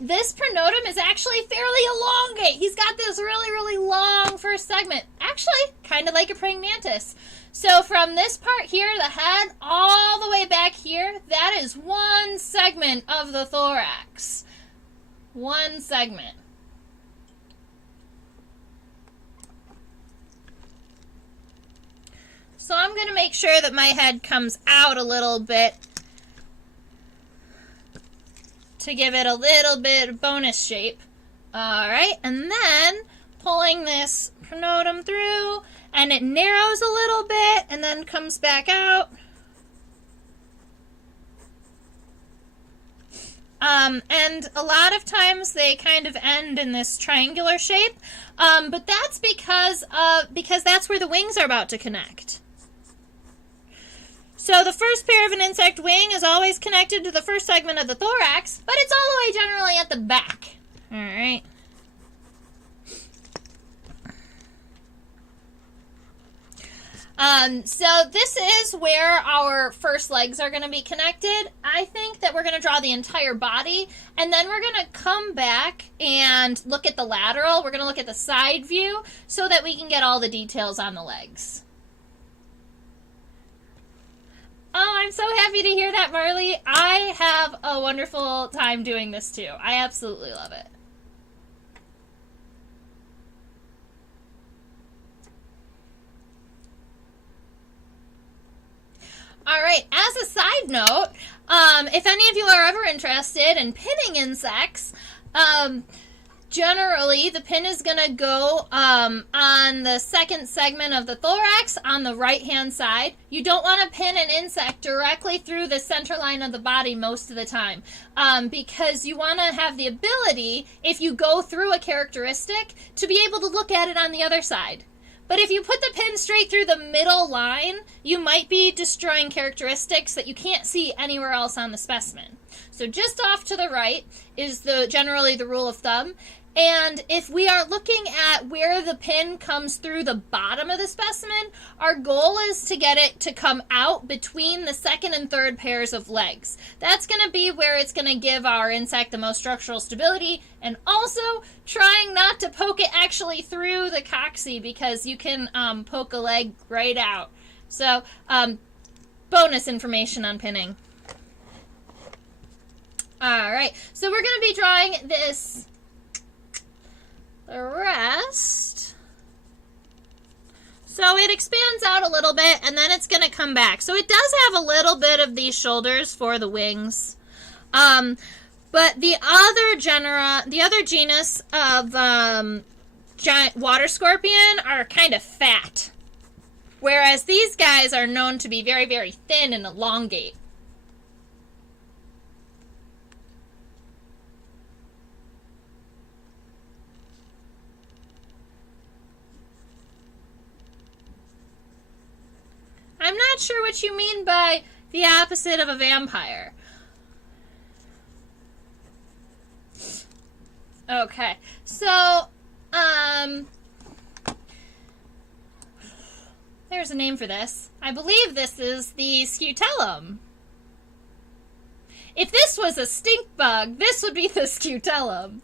this pronudum is actually fairly elongate. He's got this really, really long first segment. Actually, kind of like a praying mantis. So from this part here, the head, all the way back here, that is one segment of the thorax. One segment. So I'm going to make sure that my head comes out a little bit to give it a little bit of bonus shape. Alright, and then pulling this pronudum through, and it narrows a little bit and then comes back out. And a lot of times they kind of end in this triangular shape, but that's because that's where the wings are about to connect. So the first pair of an insect wing is always connected to the first segment of the thorax, but it's all the way generally at the back. All right. So this is where our first legs are going to be connected. I think that we're going to draw the entire body, and then we're going to come back and look at the lateral. We're going to look at the side view so that we can get all the details on the legs. Oh, I'm so happy to hear that, Marley. I have a wonderful time doing this too. I absolutely love it. All right, as a side note, if any of you are ever interested in pinning insects, generally the pin is going to go on the second segment of the thorax on the right-hand side. You don't want to pin an insect directly through the center line of the body most of the time, because you want to have the ability, if you go through a characteristic, to be able to look at it on the other side. But if you put the pin straight through the middle line, you might be destroying characteristics that you can't see anywhere else on the specimen. So just off to the right is generally the rule of thumb. And if we are looking at where the pin comes through the bottom of the specimen, our goal is to get it to come out between the second and third pairs of legs. That's going to be where it's going to give our insect the most structural stability, and also trying not to poke it actually through the coccyx, because you can poke a leg right out. So, bonus information on pinning. Alright, so we're going to be drawing this... the rest. So it expands out a little bit, and then it's going to come back. So it does have a little bit of these shoulders for the wings. But the other genus of giant water scorpion are kind of fat. Whereas these guys are known to be very, very thin and elongate. not sure what you mean by the opposite of a vampire. Okay, so, there's a name for this. I believe this is the scutellum. If this was a stink bug, this would be the scutellum.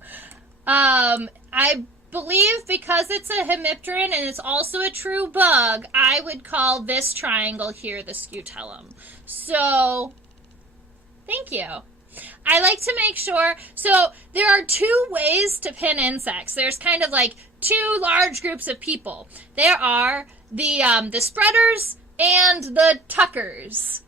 I believe because it's a hemipteran and it's also a true bug, I would call this triangle here the scutellum. So, thank you. I like to make sure, so there are two ways to pin insects. There's kind of like two large groups of people. There are the spreaders and the tuckers.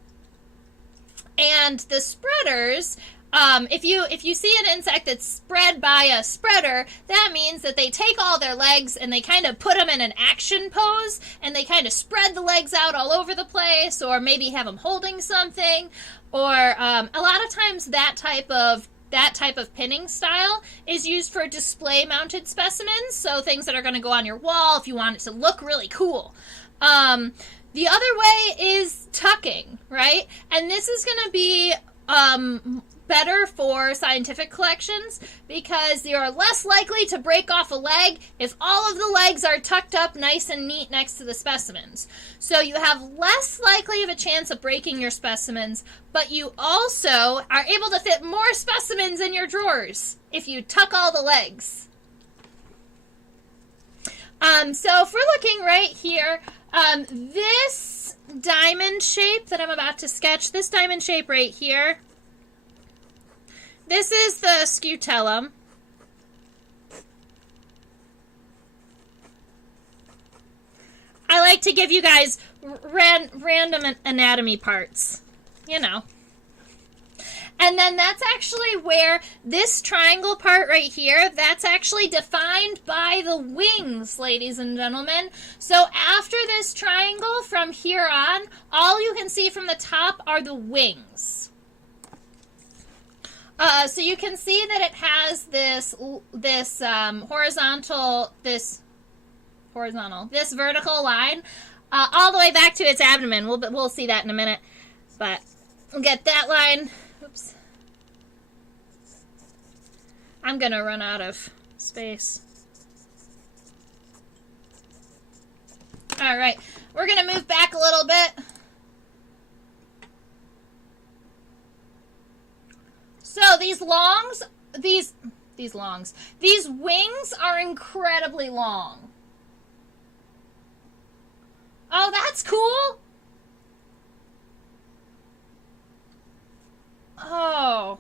And the spreaders, if you see an insect that's spread by a spreader, that means that they take all their legs and they kind of put them in an action pose, and they kind of spread the legs out all over the place, or maybe have them holding something, or a lot of times that type of pinning style is used for display mounted specimens, so things that are going to go on your wall if you want it to look really cool. The other way is tucking, right? And this is going to be better for scientific collections because you are less likely to break off a leg if all of the legs are tucked up nice and neat next to the specimens. So you have less likely of a chance of breaking your specimens, but you also are able to fit more specimens in your drawers if you tuck all the legs. So if we're looking right here, this diamond shape that I'm about to sketch, this diamond shape right here, this is the scutellum. I like to give you guys random anatomy parts, you know. And then that's actually where this triangle part right here, that's actually defined by the wings, ladies and gentlemen. So after this triangle, from here on, all you can see from the top are the wings. So you can see that it has this vertical line all the way back to its abdomen. We'll see that in a minute, but we'll get that line. Oops. I'm gonna run out of space. All right, we're gonna move back a little bit. So these wings are incredibly long. Oh, that's cool. Oh.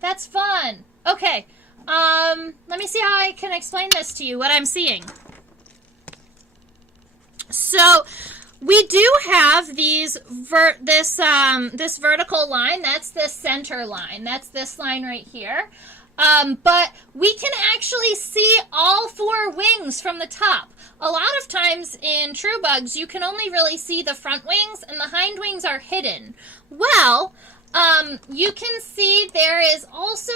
That's fun. Okay. Let me see how I can explain this to you, what I'm seeing. So, we do have this vertical line. That's the center line. That's this line right here. But we can actually see all four wings from the top. A lot of times in true bugs, you can only really see the front wings and the hind wings are hidden. Well, you can see there is also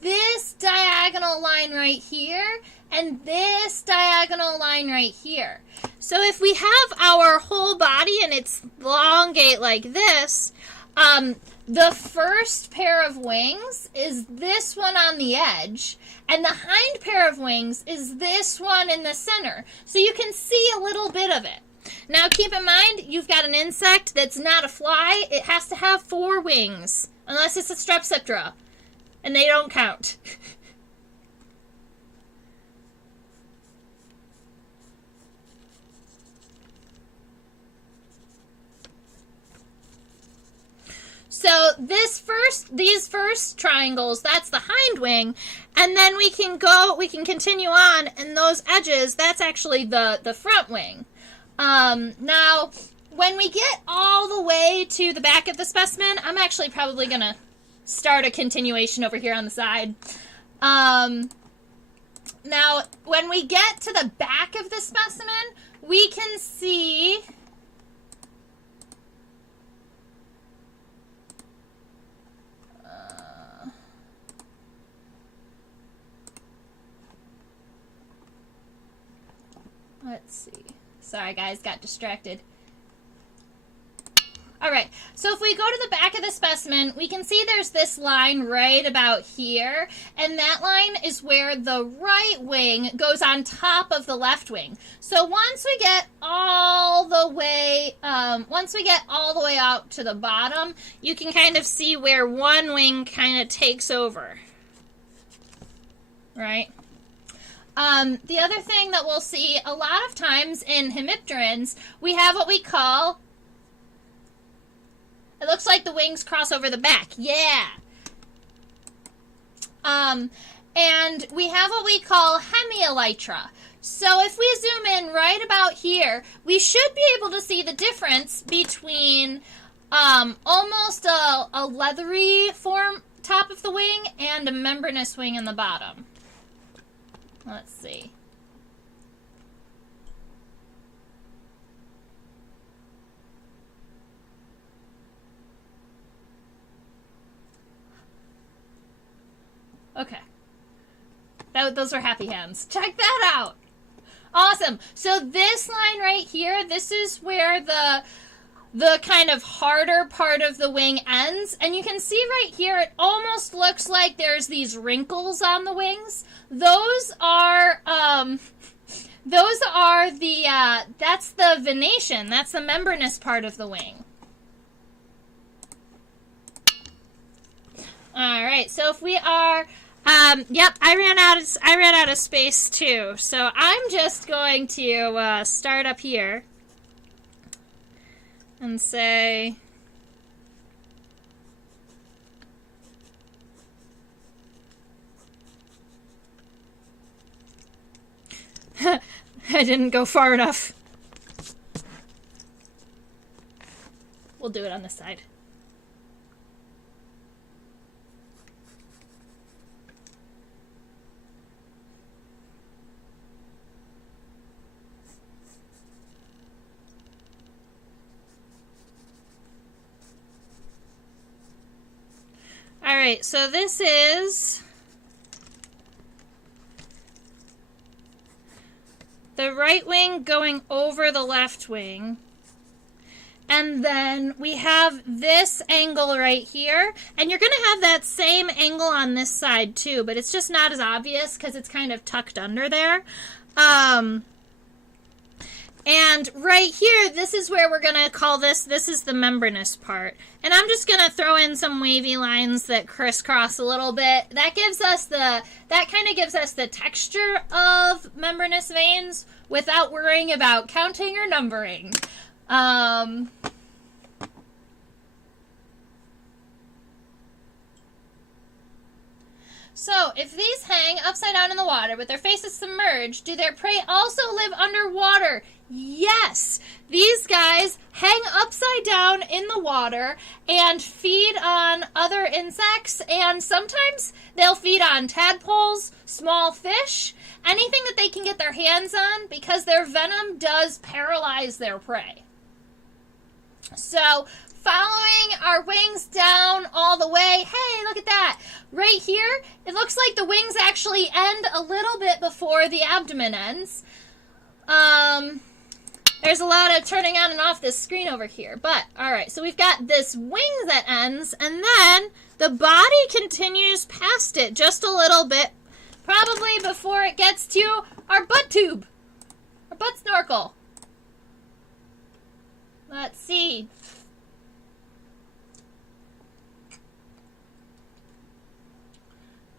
this diagonal line right here and this diagonal line right here. So if we have our whole body and it's elongate like this, the first pair of wings is this one on the edge, and the hind pair of wings is this one in the center. So you can see a little bit of it. Now keep in mind, you've got an insect that's not a fly. It has to have four wings, unless it's a Strepsiptera, and they don't count. So these first triangles, that's the hind wing, and then we can continue on, and those edges, that's actually the front wing. Now, when we get all the way to the back of the specimen, I'm actually probably going to start a continuation over here on the side. Now, when we get to the back of the specimen, we can see... let's see. Sorry guys, got distracted. Alright, so if we go to the back of the specimen, we can see there's this line right about here, and that line is where the right wing goes on top of the left wing. So once we get all the way out to the bottom, you can kind of see where one wing kind of takes over. Right? The other thing that we'll see a lot of times in hemipterans, we have what we call... It looks like the wings cross over the back. Yeah. And we have what we call Hemi Elytra. So if we zoom in right about here, we should be able to see the difference between almost a leathery form top of the wing and a membranous wing in the bottom. Let's see. Okay. Those are happy hands. Check that out. Awesome. So this line right here, this is where the kind of harder part of the wing ends. And you can see right here, it almost looks like there's these wrinkles on the wings. Those are that's the venation. That's the membranous part of the wing. All right. So if we are... yep, I ran out of space too, so I'm just going to start up here and say I didn't go far enough. We'll do it on this side. Alright, so this is the right wing going over the left wing. And then we have this angle right here. And you're going to have that same angle on this side too, but it's just not as obvious because it's kind of tucked under there. And right here, this is where we're going to call this is the membranous part. And I'm just going to throw in some wavy lines that crisscross a little bit. That kind of gives us the texture of membranous veins without worrying about counting or numbering. So, if these hang upside down in the water with their faces submerged, do their prey also live underwater? Yes! These guys hang upside down in the water and feed on other insects, and sometimes they'll feed on tadpoles, small fish, anything that they can get their hands on, because their venom does paralyze their prey. So, following our wings down all the way, hey, look at that. Right here, it looks like the wings actually end a little bit before the abdomen ends. There's a lot of turning on and off this screen over here. But, alright, so we've got this wing that ends, and then the body continues past it just a little bit, probably before it gets to our butt tube, our butt snorkel. Let's see.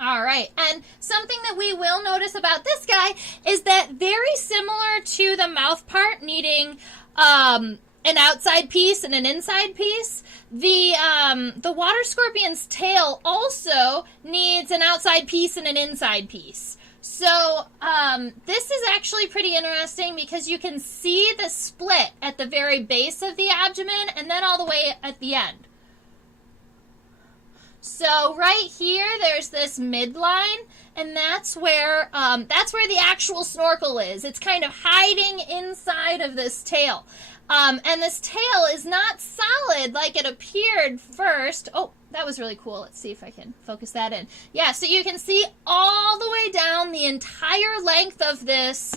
All right, and something that we will notice about this guy is that very similar to the mouth part needing an outside piece and an inside piece, the water scorpion's tail also needs an outside piece and an inside piece. So this is actually pretty interesting because you can see the split at the very base of the abdomen and then all the way at the end. So right here, there's this midline, and that's where the actual snorkel is. It's kind of hiding inside of this tail. And this tail is not solid like it appeared first. Oh, that was really cool. Let's see if I can focus that in. Yeah, so you can see all the way down the entire length of this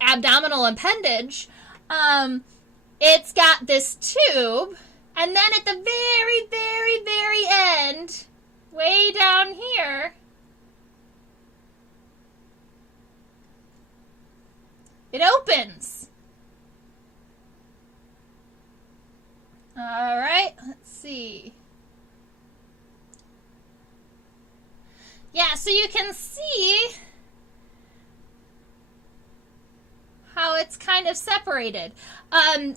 abdominal appendage, it's got this tube, and then at the very, very, very end, way down here, it opens. All right, let's see. Yeah, so you can see how it's kind of separated.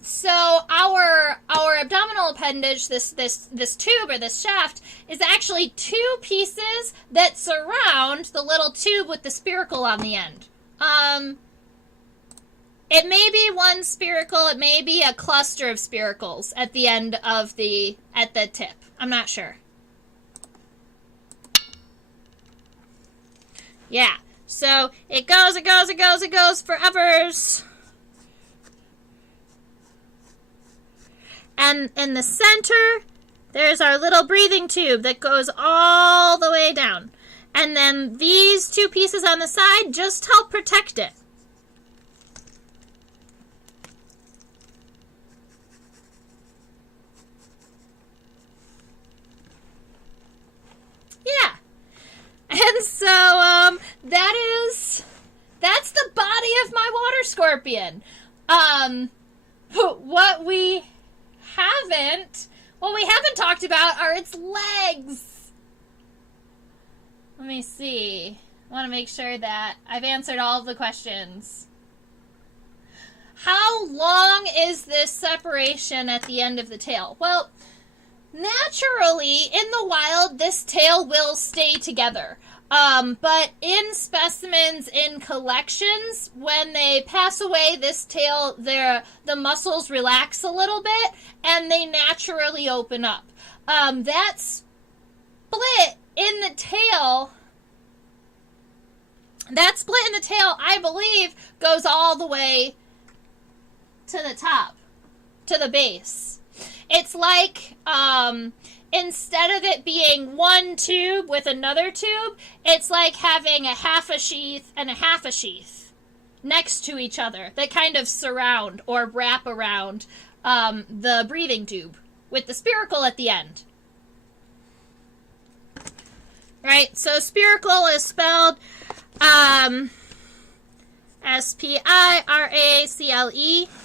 So our abdominal appendage, this tube or this shaft, is actually two pieces that surround the little tube with the spiracle on the end. It may be one spiracle, it may be a cluster of spiracles at the end of at the tip. I'm not sure. Yeah, so it goes forevers. And in the center, there's our little breathing tube that goes all the way down. And then these two pieces on the side just help protect it. Yeah. And so, that's the body of my water scorpion. What we haven't talked about are its legs. Let me see. I want to make sure that I've answered all of the questions. How long is this separation at the end of the tail? Well, naturally, in the wild, this tail will stay together. But in specimens, in collections, when they pass away, this tail, the muscles relax a little bit, and they naturally open up. That split in the tail, I believe, goes all the way to the top, to the base. It's like, instead of it being one tube with another tube, it's like having a half a sheath and a half a sheath next to each other that kind of surround or wrap around the breathing tube with the spiracle at the end. Right, so spiracle is spelled S-P-I-R-A-C-L-E,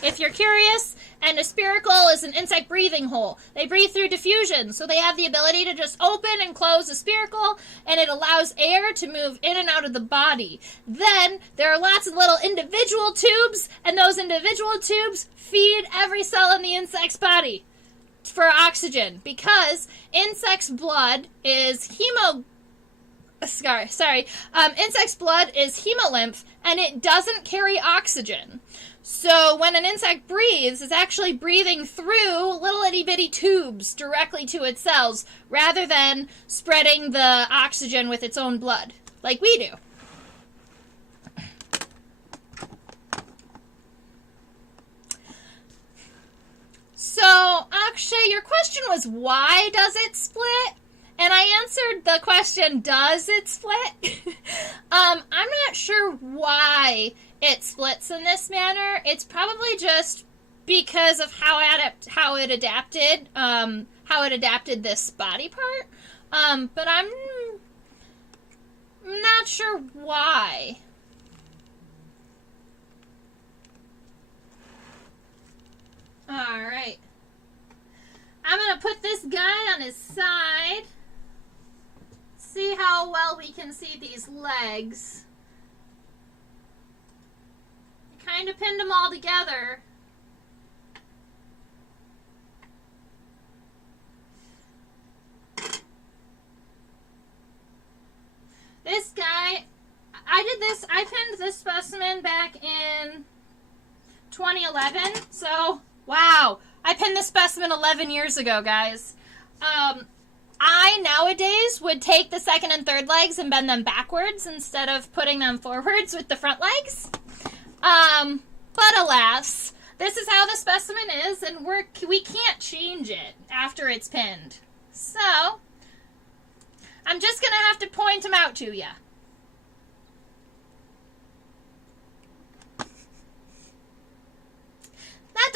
if you're curious. And a spiracle is an insect breathing hole. They breathe through diffusion, so they have the ability to just open and close a spiracle, and it allows air to move in and out of the body. Then, there are lots of little individual tubes, and those individual tubes feed every cell in the insect's body for oxygen, because insect's blood is insect's blood is hemolymph, and it doesn't carry oxygen. So when an insect breathes, it's actually breathing through little itty-bitty tubes directly to its cells, rather than spreading the oxygen with its own blood, like we do. So, Akshay, your question was, why does it split? And I answered the question, does it split? I'm not sure why it splits in this manner. It's probably just because of how it adapted this body part. But I'm not sure why. All right. I'm going to put this guy on his side. See how well we can see these legs. I kind of pinned them all together. This guy, I pinned this specimen back in 2011, so, wow. I pinned this specimen 11 years ago, guys. I, nowadays, would take the second and third legs and bend them backwards instead of putting them forwards with the front legs. But alas, this is how the specimen is, and we can't change it after it's pinned. So, I'm just going to have to point them out to you.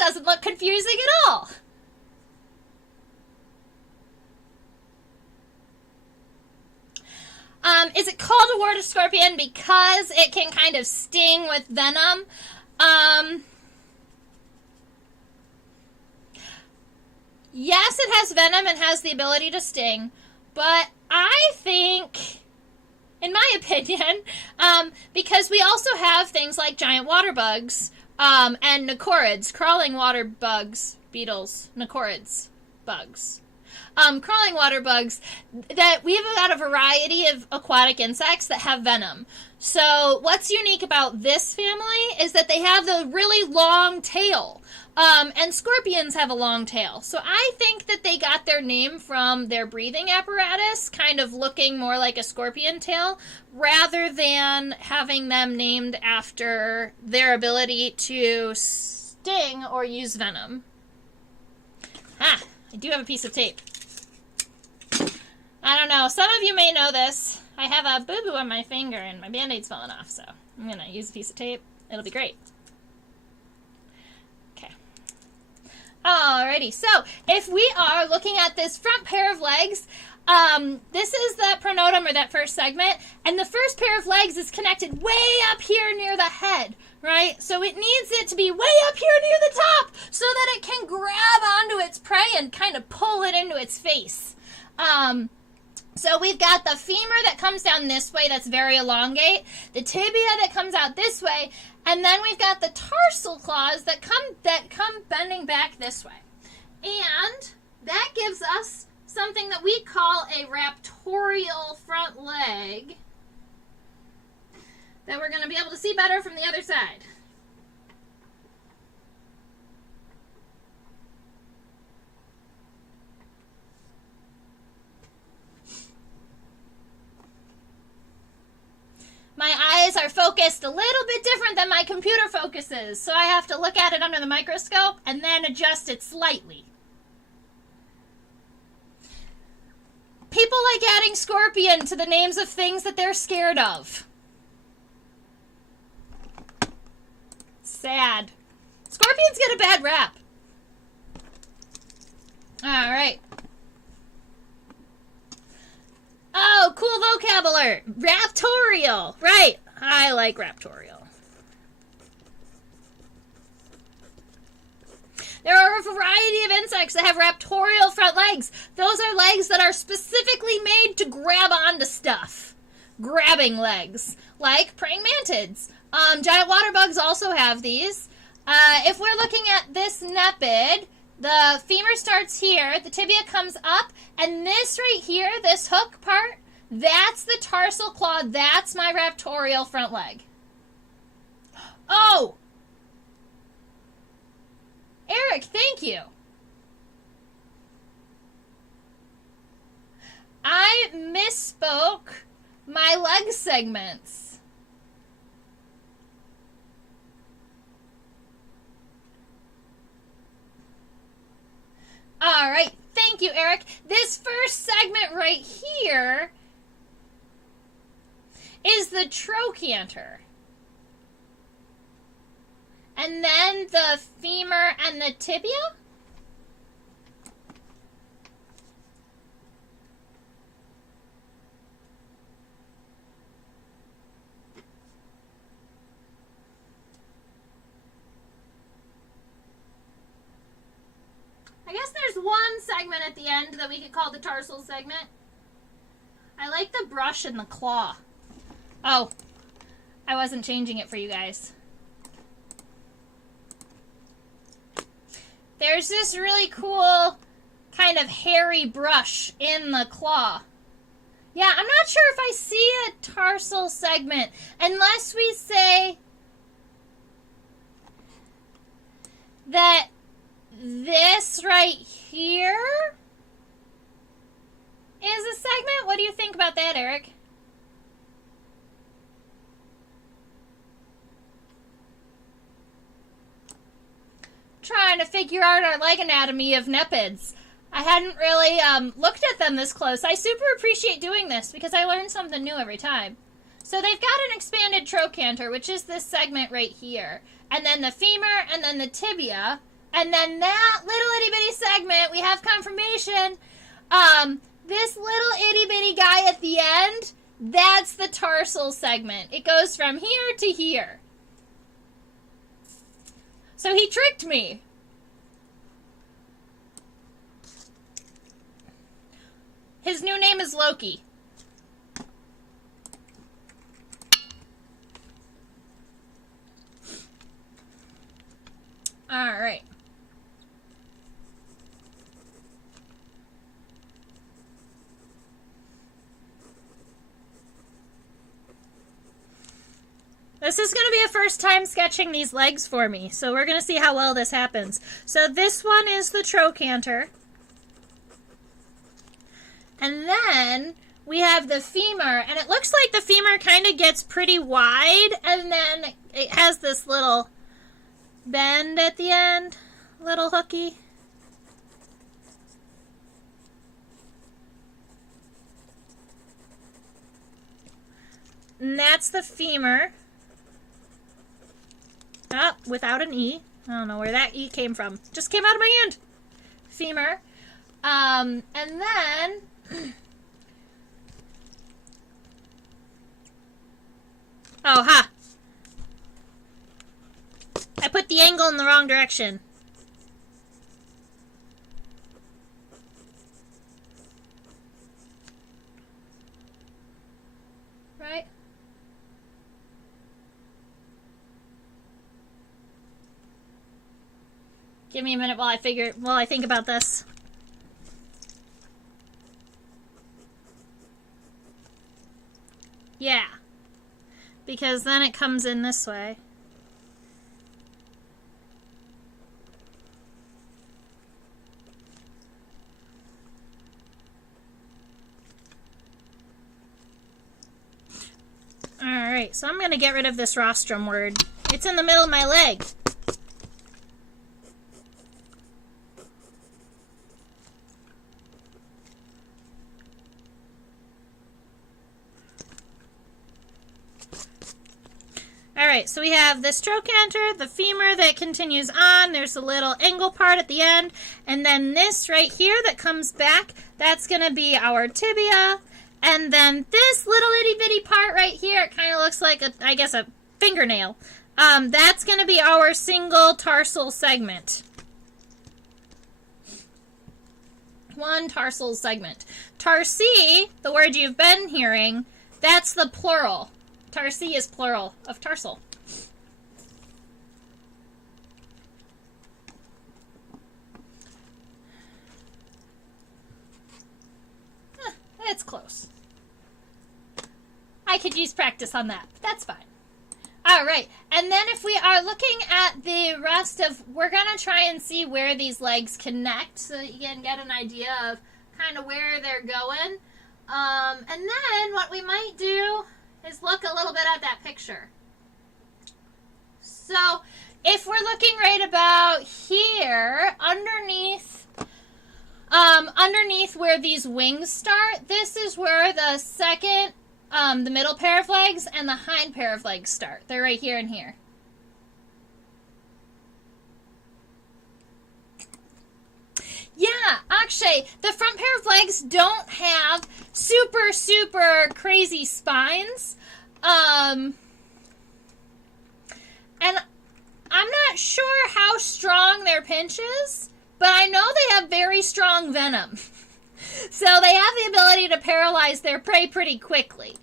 doesn't look confusing at all. Is it called a water scorpion because it can kind of sting with venom? Yes, it has venom and has the ability to sting, but I think, in my opinion, because we also have things like giant water bugs, and Nacorids, crawling water bugs, beetles, Nacorids, bugs. Crawling water bugs, that we have got a variety of aquatic insects that have venom. So what's unique about this family is that they have the really long tail. And scorpions have a long tail. So I think that they got their name from their breathing apparatus, kind of looking more like a scorpion tail, rather than having them named after their ability to sting or use venom. Ah, I do have a piece of tape. I don't know. Some of you may know this. I have a boo-boo on my finger and my Band-Aid's falling off, so I'm going to use a piece of tape. It'll be great. Okay. Alrighty, so if we are looking at this front pair of legs, this is that pronotum, or that first segment, and the first pair of legs is connected way up here near the head, right? So it needs it to be way up here near the top so that it can grab onto its prey and kind of pull it into its face. So we've got the femur that comes down this way, that's very elongate, the tibia that comes out this way, and then we've got the tarsal claws that come bending back this way. And that gives us something that we call a raptorial front leg that we're going to be able to see better from the other side. My eyes are focused a little bit different than my computer focuses, so I have to look at it under the microscope and then adjust it slightly. People like adding scorpion to the names of things that they're scared of. Sad. Scorpions get a bad rap. Alright. Oh, cool vocab alert. Raptorial. Right. I like Raptorial. There are a variety of insects that have raptorial front legs. Those are legs that are specifically made to grab onto stuff. Grabbing legs. Like praying mantids. Giant water bugs also have these. If we're looking at this Nephid, the femur starts here, the tibia comes up, and this right here, this hook part, that's the tarsal claw, that's my raptorial front leg. Oh! Eric, thank you. I misspoke my leg segments. All right, thank you, Eric. This first segment right here is the trochanter. And then the femur and the tibia. I guess there's one segment at the end that we could call the tarsal segment. I like the brush and the claw. Oh, I wasn't changing it for you guys. There's this really cool kind of hairy brush in the claw. Yeah, I'm not sure if I see a tarsal segment unless we say that this right here is a segment. What do you think about that, Eric? Trying to figure out our leg anatomy of Nephids. I hadn't really looked at them this close. I super appreciate doing this because I learn something new every time. So they've got an expanded trochanter, which is this segment right here. And then the femur and then the tibia. And then that little itty bitty segment, we have confirmation. This little itty bitty guy at the end, that's the tarsal segment. It goes from here to here. So he tricked me. His new name is Loki. All right. This is going to be a first time sketching these legs for me, so we're going to see how well this happens. So this one is the trochanter. And then we have the femur, and it looks like the femur kind of gets pretty wide, and then it has this little bend at the end, little hooky. And that's the femur. Oh, without an E. I don't know where that E came from. Just came out of my hand. Femur. And then... oh, ha! I put the angle in the wrong direction. Right? Give me a minute while I think about this. Yeah. Because then it comes in this way. Alright, so I'm going to get rid of this rostrum word. It's in the middle of my leg. Alright, so we have this trochanter, the femur that continues on, there's a little angle part at the end, and then this right here that comes back, that's going to be our tibia, and then this little itty bitty part right here, it kind of looks like, I guess, a fingernail. That's going to be our single tarsal segment. One tarsal segment. Tarsi, the word you've been hearing, that's the plural. Tarsi is plural of tarsal. It's close. I could use practice on that, but that's fine. All right, and then if we are looking at the rest of, we're going to try and see where these legs connect so that you can get an idea of kind of where they're going. And then what we might do is look a little bit at that picture. So if we're looking right about here, underneath where these wings start, this is where the second, the middle pair of legs and the hind pair of legs start. They're right here and here. Yeah, Akshay, the front pair of legs don't have super, super crazy spines. And I'm not sure how strong their pinch is, but I know they have very strong venom. So they have the ability to paralyze their prey pretty quickly.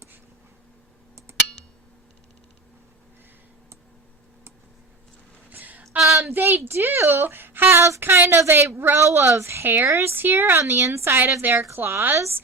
They do have kind of a row of hairs here on the inside of their claws.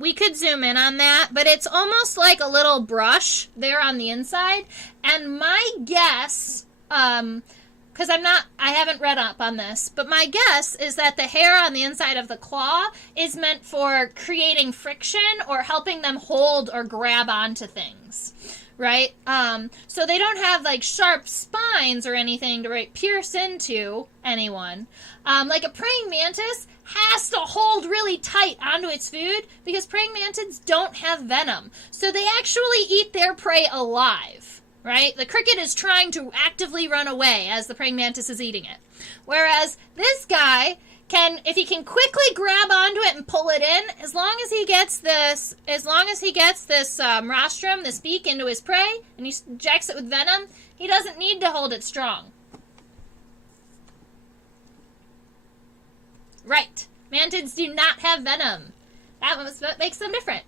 We could zoom in on that, but it's almost like a little brush there on the inside. And my guess, because I haven't read up on this, but my guess is that the hair on the inside of the claw is meant for creating friction or helping them hold or grab onto things. Right? So they don't have like sharp spines or anything to pierce into anyone. Like a praying mantis has to hold really tight onto its food because praying mantids don't have venom. So they actually eat their prey alive. Right? The cricket is trying to actively run away as the praying mantis is eating it. Whereas this guy can, if he can quickly grab onto it and pull it in, as long as he gets this rostrum, this beak, into his prey, and he injects it with venom, he doesn't need to hold it strong. Right. Mantids do not have venom. That was what makes them different.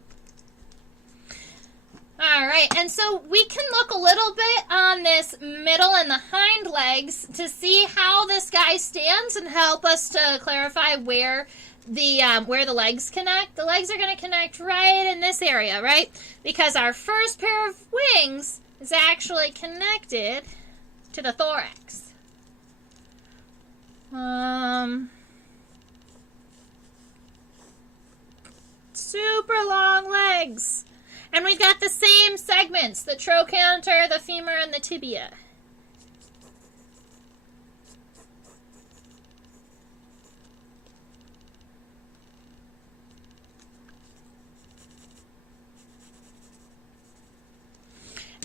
Alright, and so we can look a little bit on this middle and the hind legs to see how this guy stands and help us to clarify where the legs connect. The legs are going to connect right in this area, right? Because our first pair of wings is actually connected to the thorax. Super long legs. And we've got the same segments, the trochanter, the femur, and the tibia.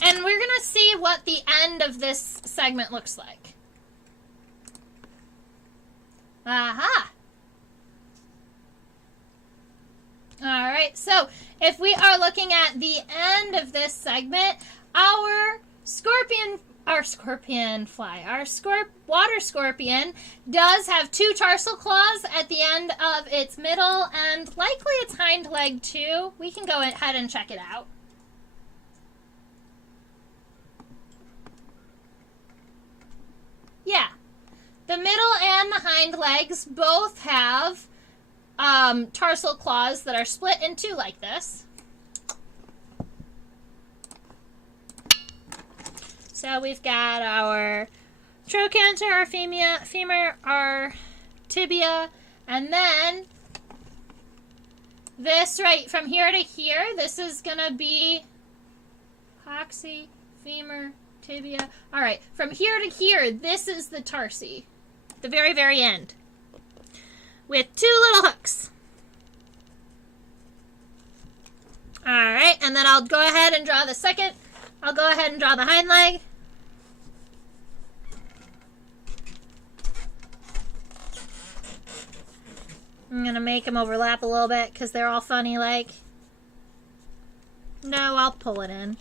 And we're going to see what the end of this segment looks like. Aha! Alright, so if we are looking at the end of this segment, our water scorpion does have two tarsal claws at the end of its middle and likely its hind leg too. We can go ahead and check it out. Yeah, the middle and the hind legs both have tarsal claws that are split in two like this. So we've got our trochanter, our femur, our tibia, and then this right from here to here, this is going to be coccyx, femur, tibia. All right, from here to here, this is the tarsi, the very, very end, with two little hooks. All right, and then I'll go ahead and draw the second. I'll go ahead and draw the hind leg. I'm going to make them overlap a little bit because they're all funny like. No, I'll pull it in.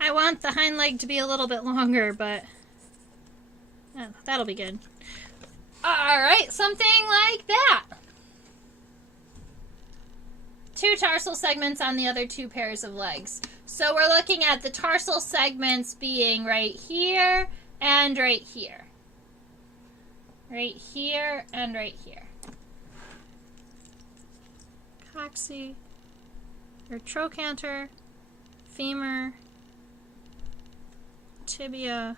I want the hind leg to be a little bit longer, but that'll be good. Alright, something like that. Two tarsal segments on the other two pairs of legs. So we're looking at the tarsal segments being right here and right here. Right here and right here. Coccyx, or trochanter, femur, tibia.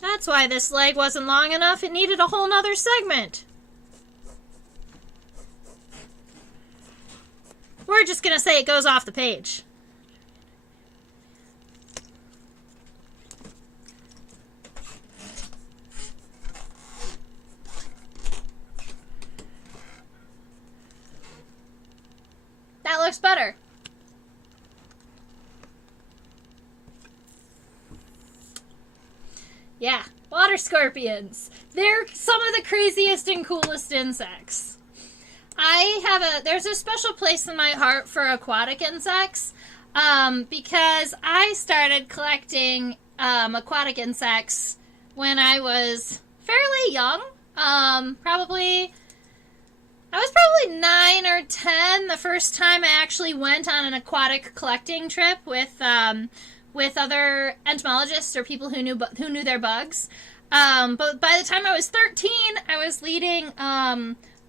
That's why this leg wasn't long enough. It needed a whole nother segment. We're just going to say it goes off the page. That looks better. Yeah, water scorpions. They're some of the craziest and coolest insects. There's a special place in my heart for aquatic insects, because I started collecting aquatic insects when I was fairly young. I was probably 9 or 10 the first time I actually went on an aquatic collecting trip with other entomologists or people who knew their bugs. But by the time I was 13, I was leading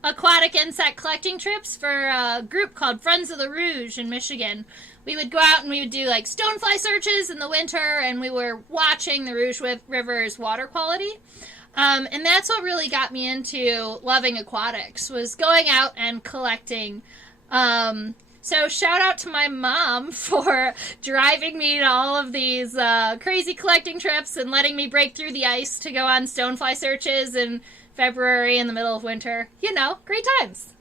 aquatic insect collecting trips for a group called Friends of the Rouge in Michigan. We would go out and we would do like stonefly searches in the winter, and we were watching the Rouge River's water quality. And that's what really got me into loving aquatics, was going out and collecting. So shout out to my mom for driving me to all of these crazy collecting trips and letting me break through the ice to go on stonefly searches in February in the middle of winter. You know, great times.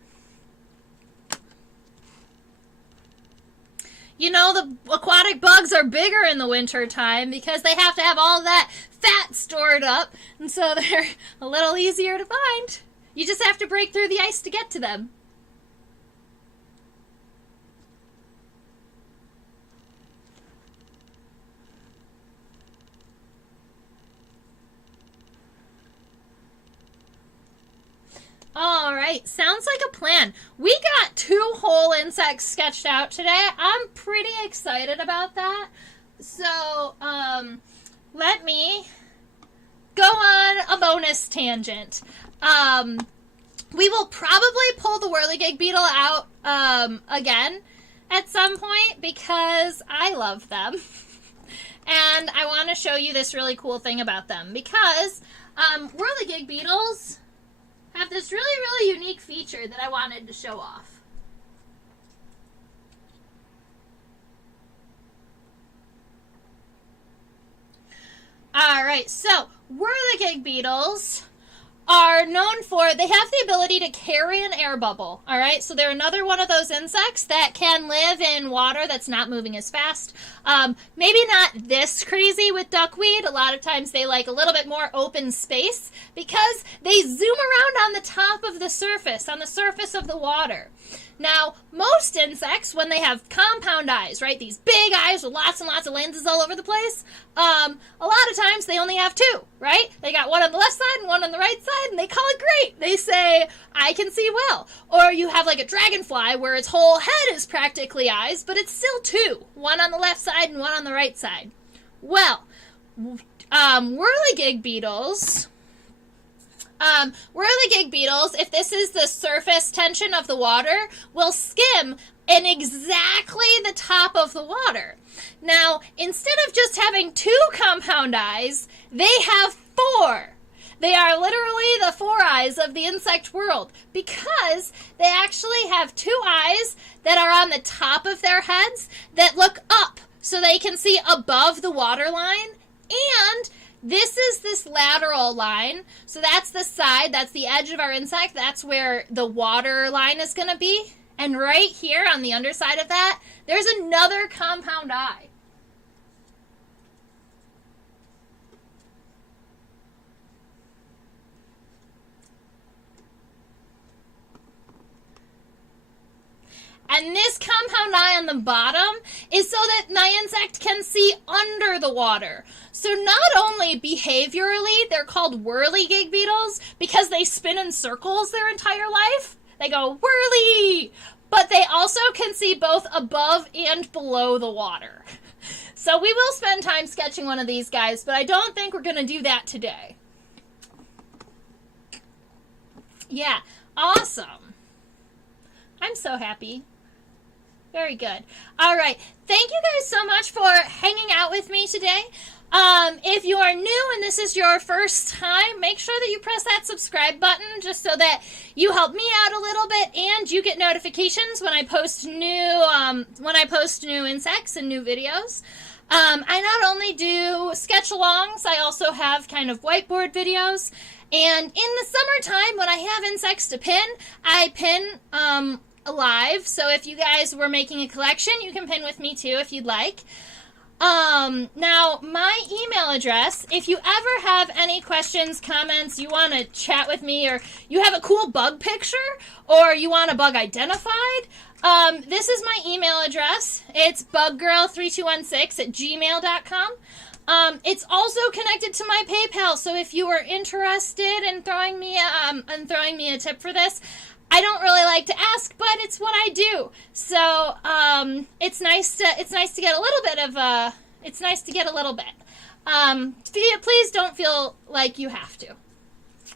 You know, the aquatic bugs are bigger in the winter time because they have to have all that fat stored up, and so they're a little easier to find. You just have to break through the ice to get to them. All right, sounds like a plan. We got 2 whole insects sketched out today. I'm pretty excited about that. So, let me go on a bonus tangent. We will probably pull the Whirligig Beetle out again at some point because I love them. And I want to show you this really cool thing about them because Whirligig Beetles have this really, really unique feature that I wanted to show off. Alright, so Whirligig beetles are known for, they have the ability to carry an air bubble, alright? So they're another one of those insects that can live in water that's not moving as fast. Maybe not this crazy with duckweed. A lot of times they like a little bit more open space because they zoom around on the top of the surface, on the surface of the water. Now, most insects, when they have compound eyes, right, these big eyes with lots and lots of lenses all over the place, a lot of times they only have 2, right? They got one on the left side and one on the right side, and they call it great. They say, I can see well. Or you have like a dragonfly where its whole head is practically eyes, but it's still 2, one on the left side and one on the right side. Well, Whirligig beetles... Whirligig beetles, if this is the surface tension of the water, will skim in exactly the top of the water. Now, instead of just having 2 compound eyes, they have 4. They are literally the 4 eyes of the insect world because they actually have 2 eyes that are on the top of their heads that look up so they can see above the water line, and this is this lateral line, so that's the side, that's the edge of our insect, that's where the water line is going to be. And right here on the underside of that, there's another compound eye. And this compound eye on the bottom is so that my insect can see under the water. So not only behaviorally, they're called whirligig beetles because they spin in circles their entire life. They go whirly! But they also can see both above and below the water. So we will spend time sketching one of these guys, but I don't think we're going to do that today. Yeah, awesome. I'm so happy. Very good. All right. Thank you guys so much for hanging out with me today. If you are new and this is your first time, make sure that you press that subscribe button just so that you help me out a little bit and you get notifications when I post new insects and new videos. I not only do sketch-alongs, I also have kind of whiteboard videos. And in the summertime, when I have insects to pin, I pin live. So if you guys were making a collection, you can pin with me too if you'd like. Now, my email address, if you ever have any questions, comments, you want to chat with me, or you have a cool bug picture, or you want a bug identified, this is my email address. It's buggirl3216@gmail.com. It's also connected to my PayPal, so if you are interested in throwing me a tip for this, I don't really like to ask, but it's what I do. So it's nice to get a little bit. Please don't feel like you have to.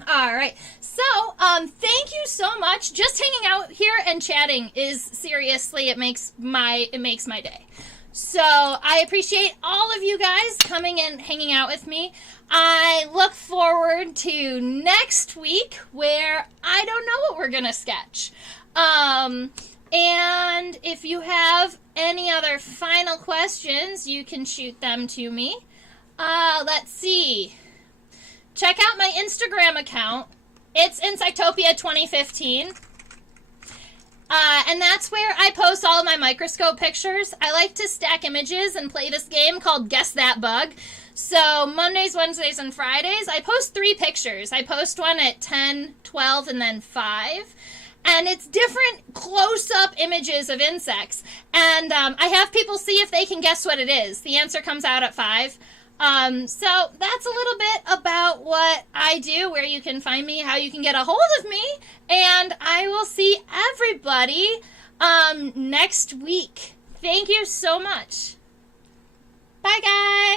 All right. So, thank you so much. Just hanging out here and chatting is seriously, it makes my day. So, I appreciate all of you guys coming and hanging out with me. I look forward to next week where I don't know what we're going to sketch. And if you have any other final questions, you can shoot them to me. Let's see. Check out my Instagram account. It's Insectopia 2015. And that's where I post all of my microscope pictures. I like to stack images and play this game called Guess That Bug. So Mondays, Wednesdays, and Fridays, I post 3 pictures. I post one at 10, 12, and then 5. And it's different close-up images of insects. And I have people see if they can guess what it is. The answer comes out at 5. So that's a little bit about what I do, where you can find me, how you can get a hold of me, and I will see everybody next week. Thank you so much. Bye, guys.